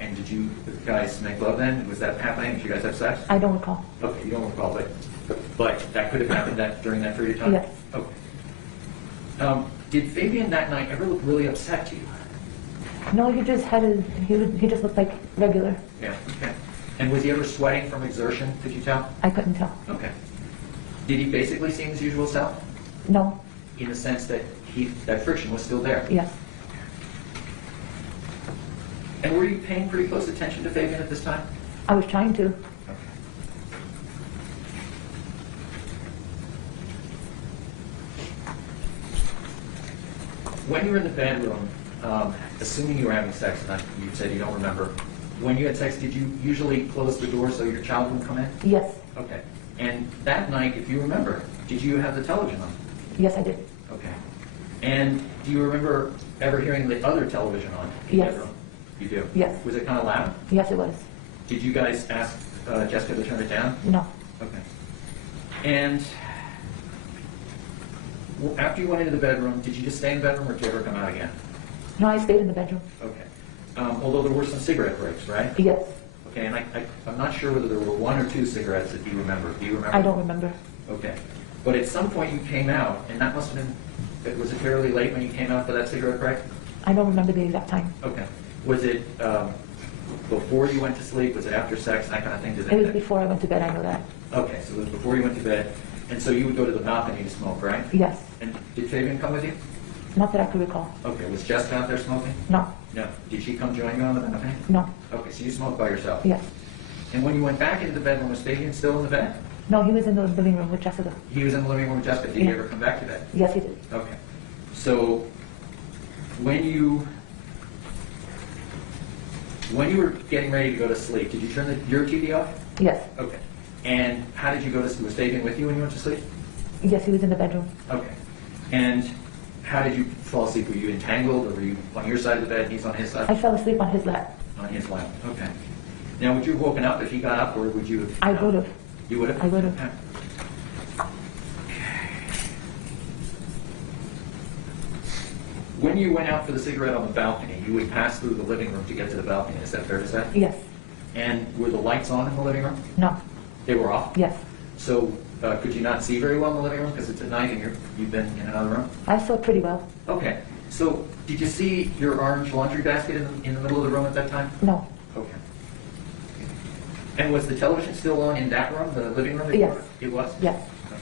And did you guys make love then? Was that happening? Did you guys have sex? I don't recall. Okay, you don't recall, but that could have happened during that period of time? Yes. Okay. Did Fabian that night ever look really upset to you? No, he just had he just looked like regular. Yeah, okay. And was he ever sweating from exertion, could you tell? I couldn't tell. Okay. Did he basically seem his usual self? No. In the sense that that friction was still there? Yes. And were you paying pretty close attention to Fabian at this time? I was trying to. When you were in the bedroom, assuming you were having sex, and you said you don't remember, when you had sex, did you usually close the door so your child wouldn't come in? Yes. Okay. And that night, if you remember, did you have the television on? Yes, I did. Okay. And do you remember ever hearing the other television on in the Yes. bedroom? You do? Yes. Was it kind of loud? Yes, it was. Did you guys ask Jessica to turn it down? No. Okay. And after you went into the bedroom, did you just stay in the bedroom or did you ever come out again? No, I stayed in the bedroom. Okay. Although there were some cigarette breaks, right? Yes. Okay, and I'm not sure whether there were 1 or 2 cigarettes that you remember. Do you remember? I don't remember. Okay. But at some point you came out, and that must have been, was it fairly late when you came out for that cigarette break? I don't remember the exact time. Okay. Was it before you went to sleep? Was it after sex? That kind of thing? It was before I went to bed, I know that. Okay, so it was before you went to bed. And so you would go to the balcony to smoke, right? Yes. And did Fabian come with you? Not that I could recall. Okay, was Jessica out there smoking? No. No. Did she come join you on the balcony? No. Okay, so you smoked by yourself? Yes. And when you went back into the bedroom, was Fabian still in the bed? No, he was in the living room with Jessica. He was in the living room with Jessica. Did he ever come back to bed? Yes, he did. Okay. So when you were getting ready to go to sleep, did you turn your TV off? Yes. Okay. And how did you go to sleep? Was Fabian with you when you went to sleep? Yes, he was in the bedroom. Okay. And how did you fall asleep? Were you entangled, or were you on your side of the bed and he's on his side? I fell asleep on his lap. On his lap. Okay. Now, would you have woken up if he got up, or would you have? I would have. You would have? I would have. Okay. When you went out for the cigarette on the balcony, you would pass through the living room to get to the balcony. Is that fair to say? Yes. And were the lights on in the living room? No. They were off? Yes. So could you not see very well in the living room because it's at night and you've been in another room? I saw pretty well. Okay. So did you see your orange laundry basket in the middle of the room at that time? No. Okay. And was the television still on in that room, the living room? Yes. It was? Yes. Okay.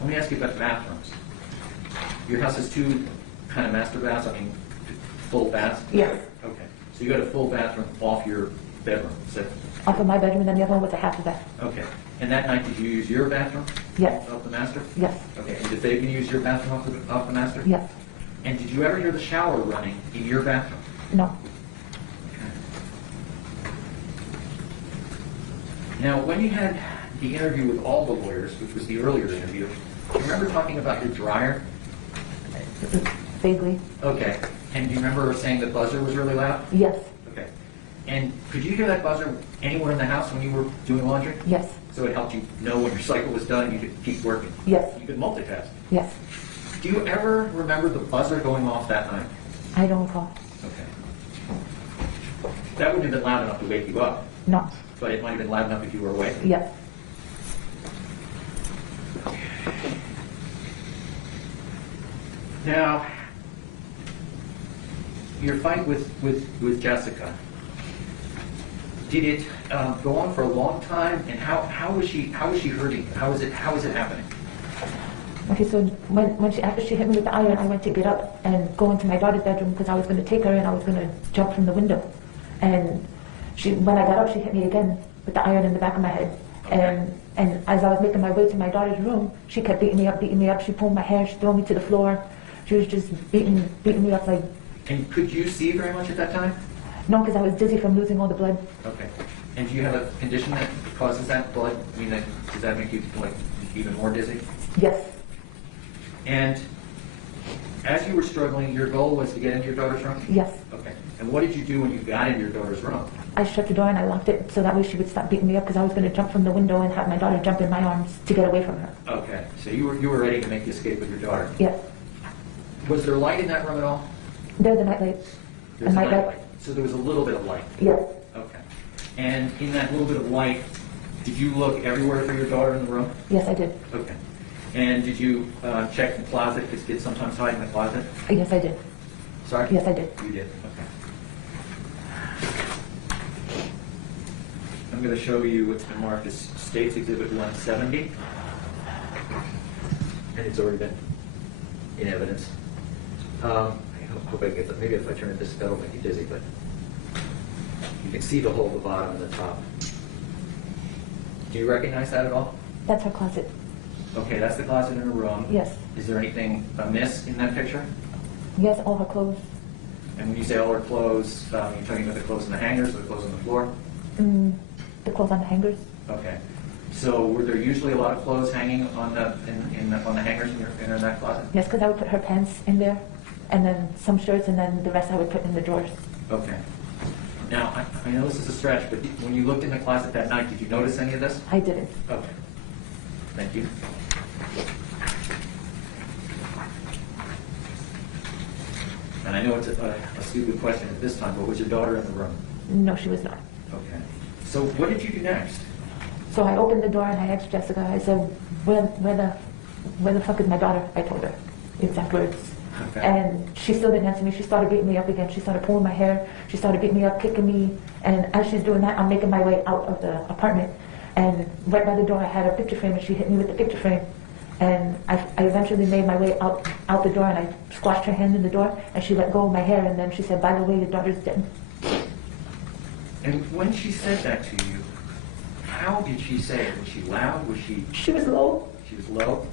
Let me ask you about bathrooms. Your house has 2 kind of master baths, I mean, full baths? Yes. Okay. So you got a full bathroom off your bedroom, so. Off of my bedroom, and then the other one was a half of that. Okay. And that night, did you use your bathroom? Yes. Off the master? Yes. Okay. And did Fabian use your bathroom off the master? Yes. And did you ever hear the shower running in your bathroom? No. Okay. Now, when you had the interview with all the lawyers, which was the earlier interview, do you remember talking about your dryer? Vaguely. Okay. And do you remember saying the buzzer was really loud? Yes. Okay. And could you hear that buzzer anywhere in the house when you were doing laundry? Yes. So it helped you know when your cycle was done and you could keep working? Yes. You could multitask? Yes. Do you ever remember the buzzer going off that night? I don't recall. Okay. That wouldn't have been loud enough to wake you up, No. but it might have been loud enough if you were awake. Yes. Now, your fight with Jessica, Did it go on for a long time? And how was she hurting? How was it happening? Okay, so after she hit me with the iron, I went to get up and go into my daughter's bedroom because I was going to take her and I was going to jump from the window. And when I got up, she hit me again with the iron in the back of my head. Okay. And as I was making my way to my daughter's room, she kept beating me up. She pulled my hair, she threw me to the floor. She was just beating me up like... And could you see very much at that time? No, because I was dizzy from losing all the blood. Okay. And do you have a condition that causes that blood? I mean, does that make you like even more dizzy? Yes. And as you were struggling, your goal was to get into your daughter's room? Yes. Okay. And what did you do when you got into your daughter's room? I shut the door and I locked it so that way she would stop beating me up because I was going to jump from the window and have my daughter jump in my arms to get away from her. Okay. So you were ready to make the escape with your daughter? Yes. Was there light in that room at all? There's a night light. There's a night light. So there was a little bit of light? Yes. Okay. And in that little bit of light, did you look everywhere for your daughter in the room? Yes, I did. Okay. And did you check the closet? Because kids sometimes hide in the closet. Yes, I did. Sorry? Yes, I did. You did. Okay. I'm going to show you what's been marked as State's Exhibit 170. And it's already been in evidence. I hope I get that. Maybe if I turn it this, that'll make you dizzy, but you can see the hole at the bottom and the top. Do you recognize that at all? That's her closet. Okay, that's the closet in her room. Yes. Is there anything amiss in that picture? Yes, all her clothes. And when you say all her clothes, you're talking about the clothes in the hangers or the clothes on the floor? The clothes on the hangers. Okay. So were there usually a lot of clothes hanging on the on the hangers in that closet? Yes, because I would put her pants in there, and then some shirts, and then the rest I would put in the drawers. Okay. Now, I know this is a stretch, but when you looked in the closet that night, did you notice any of this? I didn't. Okay. Thank you. And I know it's a stupid question at this time, but was your daughter in the room? No, she was not. Okay. So what did you do next? So I opened the door and I asked Jessica, I said, where the fuck is my daughter? I told her the exact words. Okay. And she still didn't answer me. She started beating me up again. She started pulling my hair. She started beating me up, kicking me. And as she's doing that, I'm making my way out of the apartment. And right by the door, I had a picture frame, and she hit me with the picture frame. And I eventually made my way out the door, and I squashed her hand in the door, and she let go of my hair, and then she said, by the way, your daughter's dead. And when she said that to you, how did she say it? Was she loud? Was she... She was low. She was low?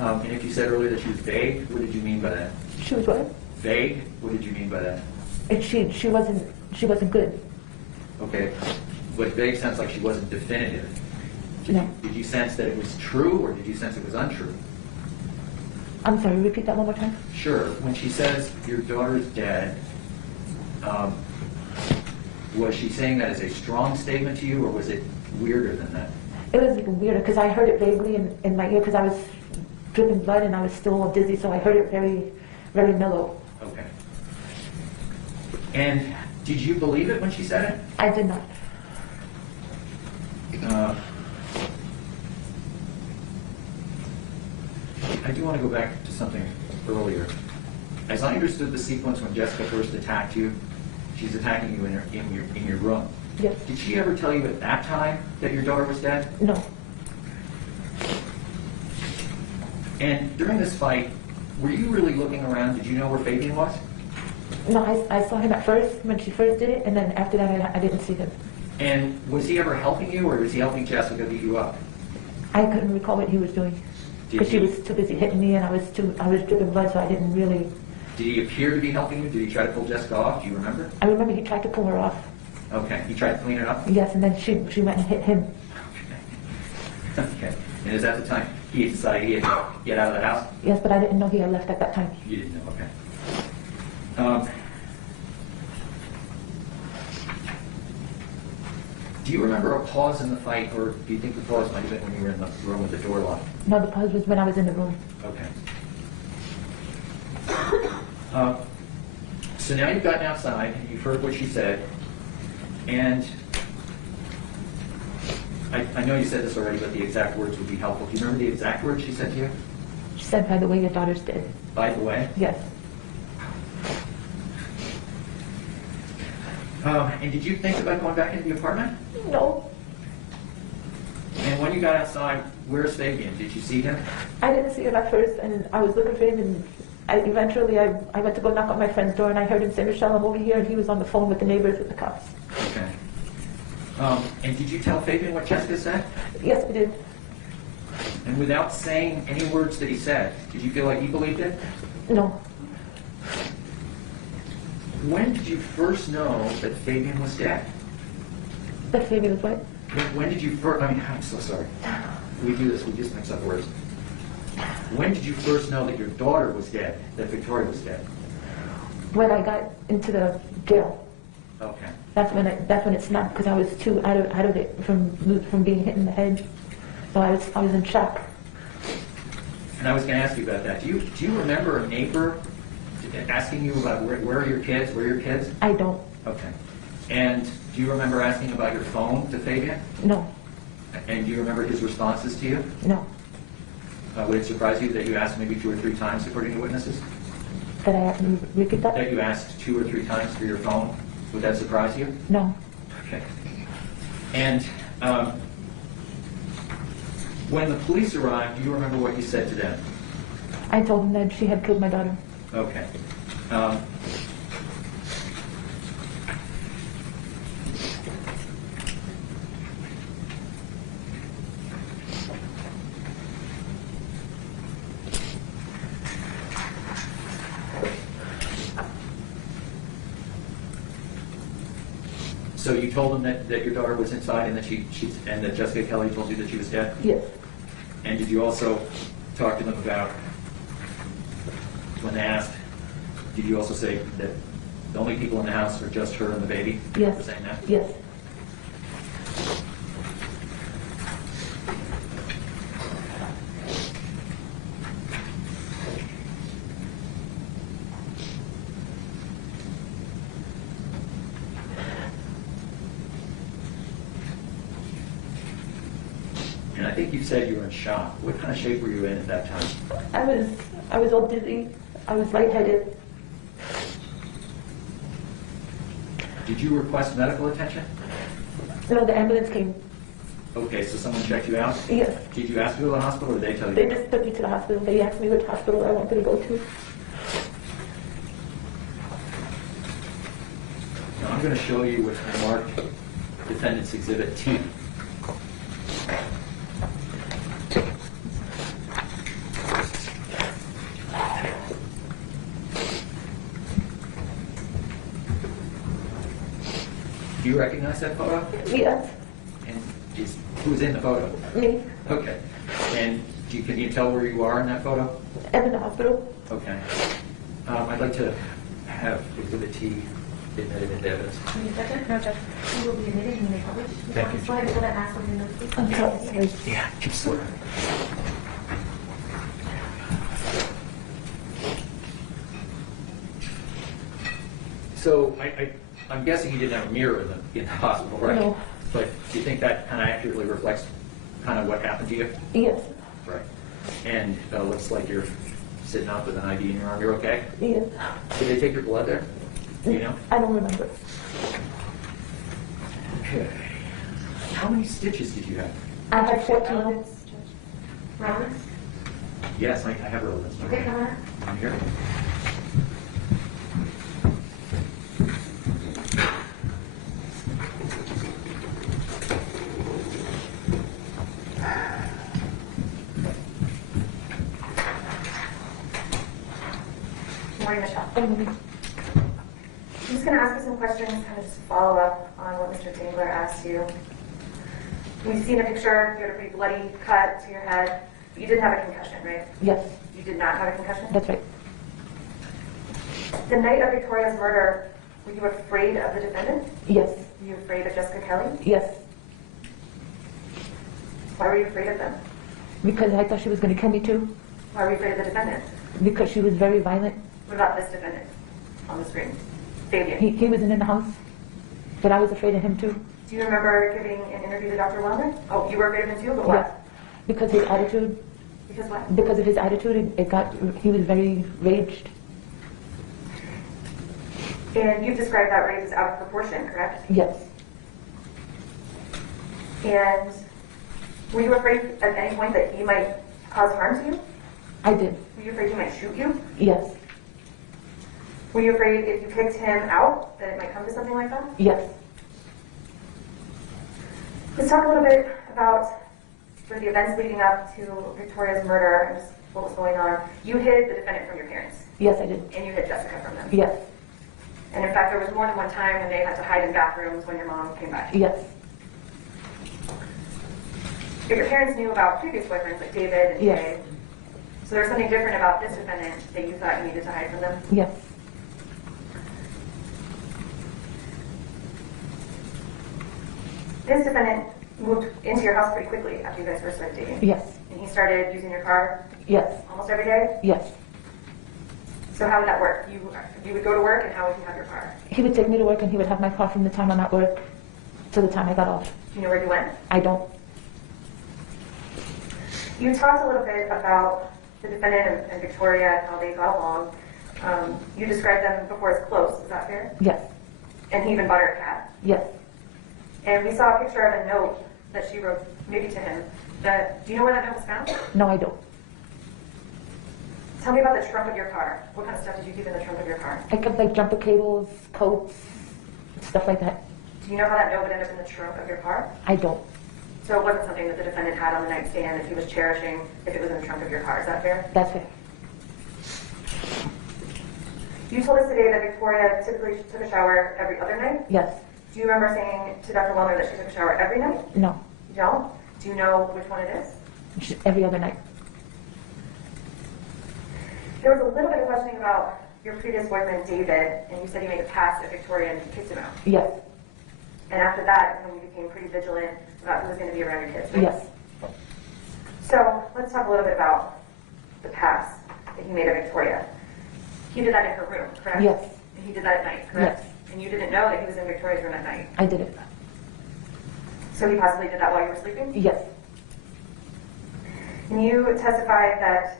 And if you said earlier that she was vague, what did you mean by that? She was what? Vague? What did you mean by that? And she wasn't good. Okay. But vague sounds like she wasn't definitive. No. Did you sense that it was true, or did you sense it was untrue? I'm sorry, repeat that one more time? Sure. When she says your daughter's dead, was she saying that as a strong statement to you, or was it weirder than that? It was even weirder because I heard it vaguely in my ear because I was dripping blood and I was still dizzy, so I heard it very, very mellow. Okay. And did you believe it when she said it? I did not. I do want to go back to something earlier. As I understood the sequence when Jessica first attacked you, she's attacking you in your room. Yes. Did she ever tell you at that time that your daughter was dead? No. And during this fight, were you really looking around? Did you know where Fabian was? No, I saw him at first when she first did it, and then after that I didn't see him. And was he ever helping you, or was he helping Jessica beat you up? I couldn't recall what he was doing because she was too busy hitting me, and I was dripping blood, so I didn't really. Did he appear to be helping you? Did he try to pull Jessica off? Do you remember? I remember he tried to pull her off. Okay. He tried to clean it up? Yes, and then she went and hit him. Okay. And is that the time he decided he had to get out of the house? Yes, but I didn't know he had left at that time. You didn't know, okay. Do you remember a pause in the fight, or do you think the pause might have been when you were in the room with the door locked? No, the pause was when I was in the room. Okay. So now you've gotten outside, you've heard what she said, and I know you said this already, but the exact words would be helpful. Do you remember the exact words she said to you? She said, by the way, your daughter's dead. By the way? Yes. And did you think about going back into the apartment? No, And when you got outside, where's Fabian? Did you see him? I didn't see him at first, and I was looking for him, and eventually I went to go knock on my friend's door, and I heard him say, Michelle, I'm over here, and he was on the phone with the neighbors with the cops. Okay. And did you tell Fabian what Jessica said? Yes, I did. And without saying any words that he said, did you feel like he believed it? No, When did you first know that Fabian was dead? that Fabian was what? When did you first, I'm so sorry. We do this, we just mix up words. When did you first know that your daughter was dead, that Victoria was dead? When I got into the jail. Okay. That's when it snapped, because I was too out of it from being hit in the head. So I was in shock. And I was going to ask you about that. Do you remember a neighbor asking you about where are your kids? Where are your kids? I don't. Okay. And do you remember asking about your phone to Fabian? No. And do you remember his responses to you? No. Would it surprise you that you asked maybe 2 or 3 times, according to witnesses? That I repeat that? That you asked 2 or 3 times for your phone? Would that surprise you? No. Okay. And when the police arrived, do you remember what you said to them? I told him that she had killed my daughter. Okay. So you told them that your daughter was inside and that and that Jessica Kelley told you that she was dead? Yes. And did you also talk to them about, when they asked, did you also say that the only people in the house are just her and the baby? Yes. For saying that? Yes. And I think you said you were in shock. What kind of shape were you in at that time? I was all dizzy. I was lightheaded. Did you request medical attention? No, the ambulance came. Okay, so someone checked you out? Yes. Did you ask to go to the hospital or did they tell you? They just took me to the hospital. They asked me which hospital I wanted to go to. Now I'm going to show you what's marked Defendant's Exhibit T. Do you recognize that photo? Yes. And who's in the photo? Me. Okay. And can you tell where you are in that photo? I'm in the hospital. Okay. I'd like to have Exhibit T admitted into evidence. Wait a second. No, Judge. You will be admitted and you may publish. Thank you. Go ahead and go ahead and ask what you know, please. I'm sorry. Yeah, keep swearing. So I'm guessing you didn't have a mirror in the hospital, right? No. But do you think that kind of accurately reflects kind of what happened to you? Yes. Right. And looks like you're sitting up with an IV in your arm. You're okay? Yes. Did they take your blood there? Do you know? I don't remember. Okay. How many stitches did you have? I had 14. Relevance, Judge. Relevance? Yes, I have relevance. Okay, come on. I'm here. Good morning, Michelle. Um, I'm just going to ask you some questions, kind of just follow up on what Mr. Dingler asked you. We've seen a picture. You had a pretty bloody cut to your head. You didn't have a concussion, right? yes. You did not have a concussion? That's right. The night of Victoria's murder, were you afraid of the defendant? Yes. Were you afraid of Jessica Kelley? Yes. Why were you afraid of them? Because I thought she was going to kill me too. Why were you afraid of the defendant? Because she was very violent. What about this defendant on the screen? Fabian. He wasn't in the house, but I was afraid of him too. Do you remember giving an interview to Dr. Wellman? Oh, you were afraid of him too, but what? Yes. Because his attitude. Because what? Because of his attitude, he was very raged. And you've described that rape as out of proportion, correct? Yes. And were you afraid at any point that he might cause harm to you? I did. Were you afraid he might shoot you? Yes. Were you afraid if you kicked him out that it might come to something like that? Yes. Let's talk a little bit about sort of the events leading up to Victoria's murder and just what was going on. You hid the defendant from your parents. Yes, I did. And you hid Jessica from them. Yes. And in fact, there was more than one time when they had to hide in bathrooms when your mom came back. Yes. But your parents knew about previous boyfriends like David and Yes. Jay. So there's something different about this defendant that you thought you needed to hide from them? Yes. This defendant moved into your house pretty quickly after you guys first started dating. Yes. And he started using your car Yes. almost every day? Yes. So how would that work? You would go to work, and how would you have your car? He would take me to work and he would have my car from the time I'm at work to the time I got off. Do you know where you went? I don't. You talked a little bit about the defendant and Victoria and how they got along. You described them before as close, is that fair? Yes. And he even bought her a cat. Yes. And we saw a picture of a note that she wrote, maybe to him. Do you know where that note was found? No, I don't. Tell me about the trunk of your car. What kind of stuff did you keep in the trunk of your car? I kept like jumper cables, coats, stuff like that. Do you know how that note would end up in the trunk of your car? I don't. So it wasn't something that the defendant had on the nightstand that he was cherishing if it was in the trunk of your car. Is that fair? That's fair. You told us today that Victoria typically took a shower every other night. Yes. Do you remember saying to Dr. Wellner that she took a shower every night? No. You don't? Do you know which one it is? Every other night. There was a little bit of questioning about your previous boyfriend, David, and you said you made a pass at Victoria and kicked him out. Yes. And after that, when you became pretty vigilant about who was going to be around your kids. Right? Yes. So let's talk a little bit about the pass that he made at Victoria. He did that in her room, correct? Yes. And he did that at night, correct? Yes. And you didn't know that he was in Victoria's room at night. I did it. So he possibly did that while you were sleeping? Yes. And you testified that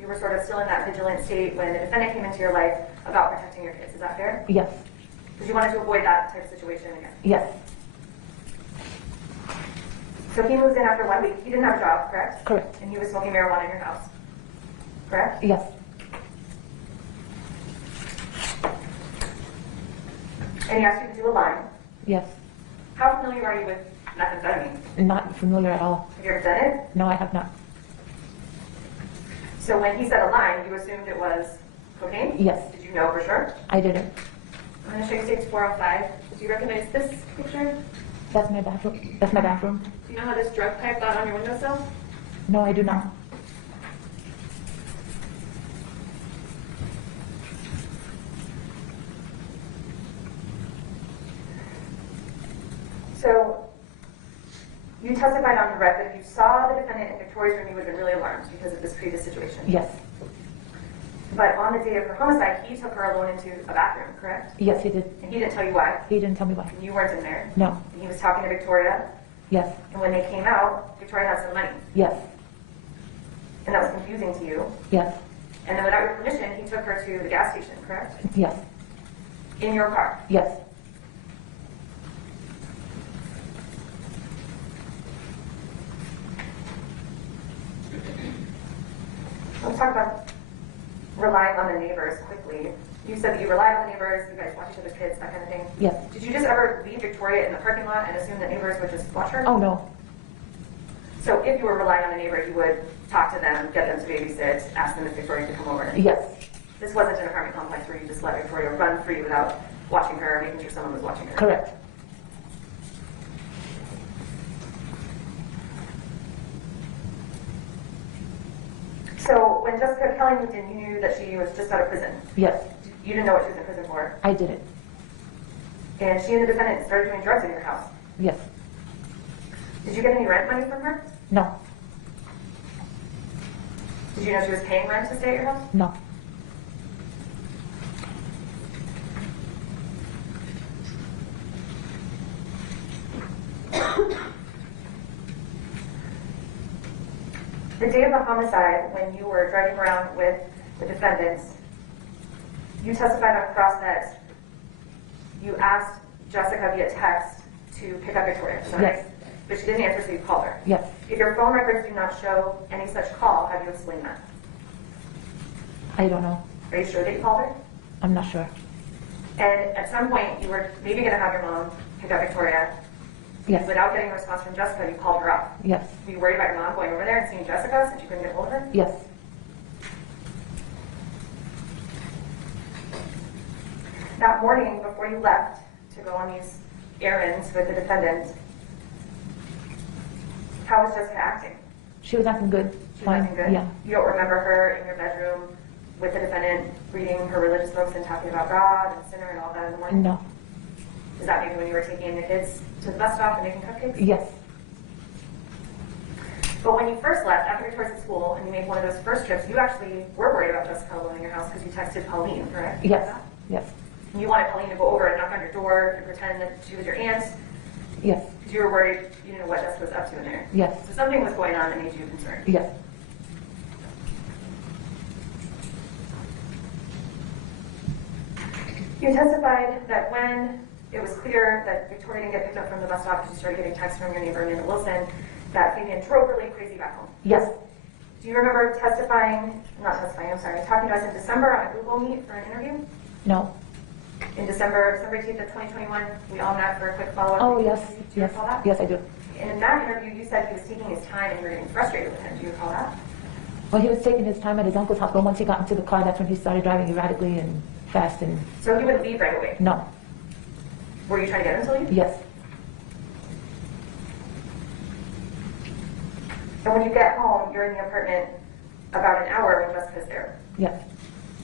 you were sort of still in that vigilant state when the defendant came into your life about protecting your kids. Is that fair? Yes. Because you wanted to avoid that type of situation again. Yes. So he moves in after 1 week. He didn't have a job, correct? Correct. And he was smoking marijuana in your house, correct? Yes. And he asked you to do a line. Yes. How familiar are you with methamphetamine? Not familiar at all. Have you ever done it? No, I have not. So when he said a line, you assumed it was cocaine? Yes. Did you know for sure? I didn't. I'm going to show you stage 405. Do you recognize this picture? That's my bathroom. That's my bathroom. Do you know how this drug pipe got on your windowsill? No, I do not. So you testified on direct that if you saw the defendant in Victoria's room, you would have been really alarmed because of this previous situation. Yes. But on the day of her homicide, he took her alone into a bathroom, correct? Yes, he did. And he didn't tell you why. He didn't tell me why. And you weren't in there. No. And he was talking to Victoria. Yes. And when they came out, Victoria had some money. Yes. And that was confusing to you. Yes. And then without your permission, he took her to the gas station, correct? Yes. In your car. Yes. Let's talk about relying on the neighbors quickly. You said that you relied on the neighbors, you guys watch each other's kids, that kind of thing. Yes. Did you just ever leave Victoria in the parking lot and assume that neighbors would just watch her? Oh, no. So if you were relying on the neighbor, you would talk to them, get them to babysit, ask them if Victoria could come over. Yes. This wasn't an apartment complex where you just let Victoria run free without watching her, making sure someone was watching her. Correct. So when Jessica Kelley moved in, you knew that she was just out of prison. Yes. You didn't know what she was in prison for. I did it. And she and the defendant started doing drugs in your house. Yes. Did you get any rent money from her? No. Did you know she was paying rent to stay at your house? No. The day of the homicide, when you were driving around with the defendants, you testified on cross that you asked Jessica via text to pick up Victoria, is that Yes. right? But she didn't answer, so you called her. Yes. If your phone records do not show any such call, how do you explain that? I don't know. Are you sure that you called her? I'm not sure. And at some point, you were maybe going to have your mom pick up Victoria. Yes. Without getting a response from Jessica, you called her up. Yes. Were you worried about your mom going over there and seeing Jessica since you couldn't get hold of her? Yes. That morning, before you left to go on these errands with the defendant, how was Jessica acting? She was acting good. She was Fine. acting good? Yeah. You don't remember her in your bedroom with the defendant reading her religious books and talking about God and sinner and all that in the morning? No. Is that maybe when you were taking the kids to the bus stop and making cupcakes? Yes. But when you first left, after Victoria's at school, and you made one of those first trips, you actually were worried about Jessica alone in your house because you texted Pauline, correct? Yes. Yes. You wanted Pauline to go over and knock on your door and pretend that she was your aunt Yes. because you were worried you didn't know what Jessica was up to in there. Yes. So something was going on that made you concerned. Yes. You testified that when it was clear that Victoria didn't get picked up from the bus stop because you started getting texts from your neighbor, Amanda Wilson, that Fabian drove really crazy back home. Yes. Do you remember talking to us in December on a Google Meet for an interview? No. In December 18th of 2021, we all met for a quick follow-up. Oh, yes. Do you Yes. recall that? Yes, I do. And in that interview, you said he was taking his time and you were getting frustrated with him. Do you recall that? Well, he was taking his time at his uncle's house, but once he got into the car, that's when he started driving erratically and fast and... So he would leave right away. No. Were you trying to get him to leave? Yes. And when you get home, you're in the apartment about an hour when Jessica's there Yes.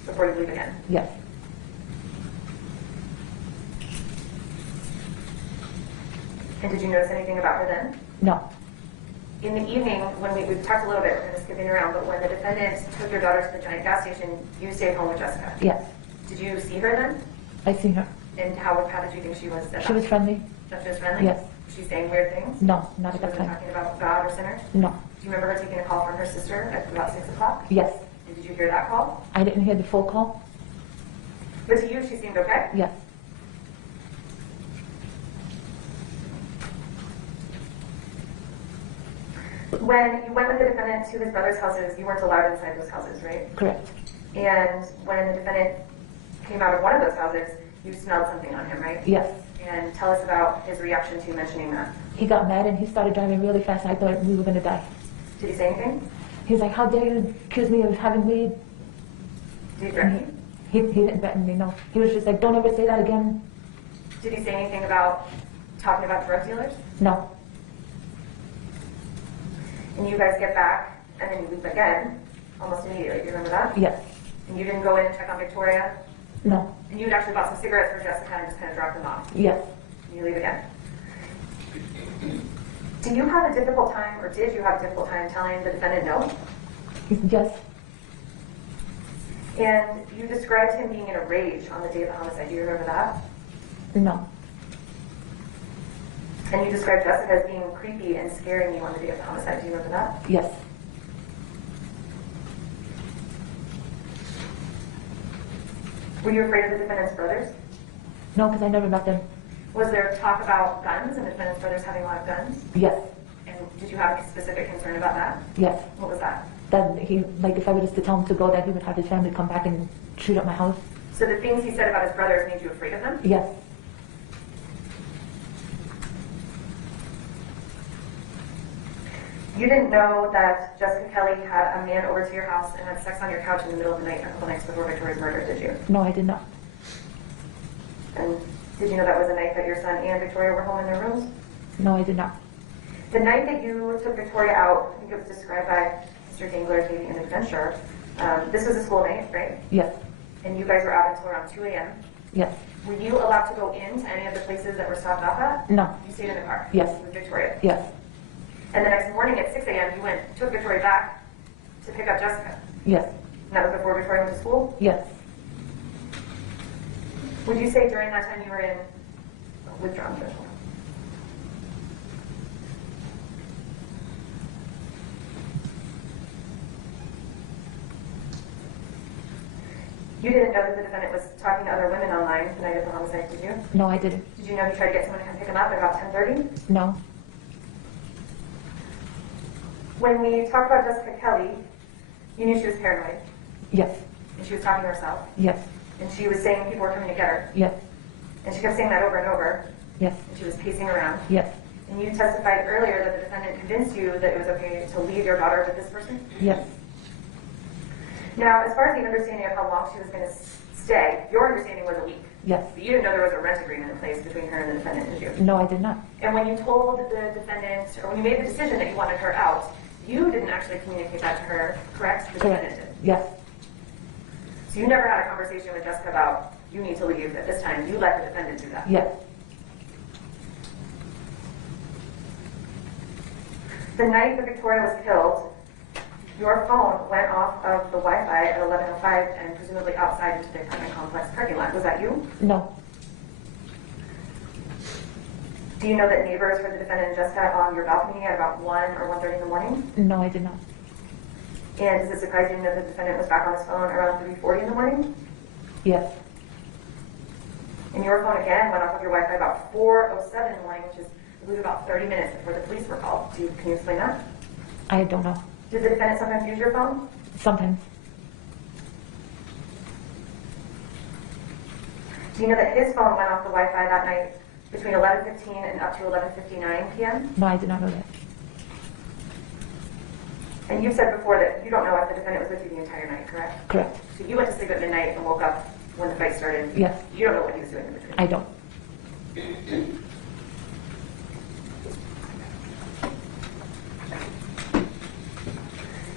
before you leave again. Yes. And did you notice anything about her then? No. In the evening, when we've talked a little bit, we're kind of skipping around, but when the defendant took your daughter to the giant gas station, you stayed home with Jessica. Yes. Did you see her then? I seen her. And how did you think she was? She was friendly. That she was friendly? Yes. Was she saying weird things? No, not She at that wasn't time. talking about God or sinners? No. Do you remember her taking a call from her sister at about 6 o'clock? Yes. And did you hear that call? I didn't hear the full call. But to you, she seemed okay? Yes. When you went with the defendant to his brother's houses, you weren't allowed inside those houses, right? Correct. And when the defendant came out of one of those houses, you smelled something on him, right? Yes. And tell us about his reaction to you mentioning that. He got mad and he started driving really fast. I thought we were going to die. Did he say anything? He was like, how dare you accuse me of having weed? Did he threaten you? He didn't threaten me, no. He was just like, don't ever say that again. Did he say anything about talking about drug dealers? No. And you guys get back, and then you leave again, almost immediately. Do you remember that? Yes. And you didn't go in and check on Victoria? No. And you had actually bought some cigarettes for Jessica and just kind of dropped them off? Yes. And you leave again. Do you have a difficult time, or did you have a difficult time telling the defendant no? Yes. And you described him being in a rage on the day of the homicide. Do you remember that? No. And you described Jessica as being creepy and scaring you on the day of the homicide. Do you remember that? Yes. Were you afraid of the defendant's brothers? No, because I never met them. Was there talk about guns and the defendant's brothers having a lot of guns? Yes. And did you have a specific concern about that? Yes. What was that? That he, like, if I were just to tell him to go, that he would have his family come back and shoot up my house. So the things he said about his brothers made you afraid of them? Yes. You didn't know that Jessica Kelley had a man over to your house and had sex on your couch in the middle of the night a couple nights before Victoria's murder, did you? No, I did not. And did you know that was the night that your son and Victoria were home in their rooms? No, I did not. The night that you took Victoria out, I think it was described by Mr. Dangler, Katie, and Adventure. This was a school night, right? Yes. And you guys were out until around 2 a.m. Yes. Were you allowed to go into any of the places that were stopped off at? No. You stayed in the car? Yes. With Victoria? Yes. And the next morning at 6 a.m., you took Victoria back to pick up Jessica. Yes. And that was before Victoria went to school? Yes. Would you say during that time you were in withdrawn threshold? You didn't know that the defendant was talking to other women online the night of the homicide, did you? No, I didn't. Did you know he tried to get someone to come pick him up at about 10:30? No. When we talked about Jessica Kelley, you knew she was paranoid, Yes. and she was talking to herself, Yes. and she was saying people were coming to get her, Yes. and she kept saying that over and over, Yes. and she was pacing around. Yes. And you testified earlier that the defendant convinced you that it was okay to leave your daughter with this person? Yes. Now, as far as the understanding of how long she was going to stay, your understanding was a week. Yes. But you didn't know there was a rent agreement in place between her and the defendant, did you? No, I did not. And when you told the defendant, or when you made the decision that you wanted her out, you didn't actually communicate that to her, correct? The defendant Correct. did. Yes. So you never had a conversation with Jessica about, you need to leave at this time. You let the defendant do that. Yes. The night that Victoria was killed, your phone went off of the Wi-Fi at 11:05 and presumably outside into the apartment complex parking lot. Was that you? No. Do you know that neighbors heard the defendant and Jessica on your balcony at about 1 or 1:30 in the morning? No, I did not. And does it surprise you that the defendant was back on his phone around 3:40 in the morning? Yes. And your phone again went off of your Wi-Fi about 4:07 in the morning, which is, I believe, about 30 minutes before the police were called. Can you explain that? I don't know. Did the defendant sometimes use your phone? Sometimes. Do you know that his phone went off the Wi-Fi that night between 11:15 and up to 11:59 p.m.? No, I did not know that. And you said before that you don't know if the defendant was with you the entire night, correct? Correct. So you went to sleep at midnight and woke up when the fight started? Yes. You don't know what he was doing in between? I don't.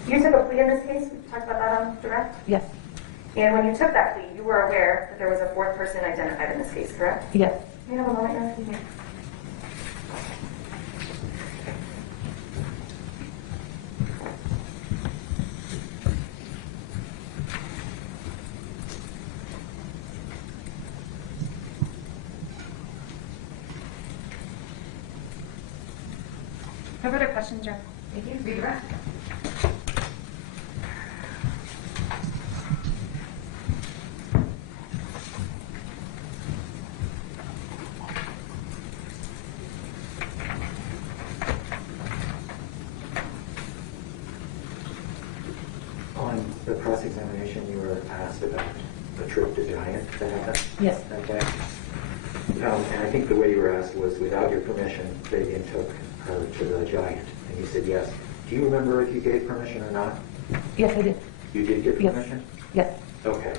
You took a plea in this case? We talked about that on direct? Yes. And when you took that plea, you were aware that there was a fourth person identified in this case, correct? Yes. Can you have a moment, Your Honor? No further questions, Your Honor. Thank you. Read the rest. On the cross-examination, you were asked about a trip to Giant that happened Yes. that day. And I think the way you were asked was, without your permission, Fabian took her to the Giant. And you said yes. Do you remember if you gave permission or not? Yes, I did. You did give Yes. permission? Yes. Okay.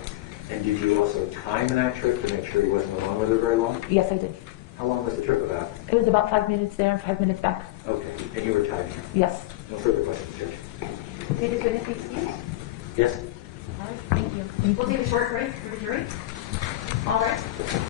And did you also time that trip to make sure he wasn't alone with her very long? Yes, I did. How long was the trip about? It was about 5 minutes there and 5 minutes back. Okay. And you were timing her? Yes. No further questions, Judge. May this witness be excused? Yes? All right, thank you. We'll take a short break for the jury. All right.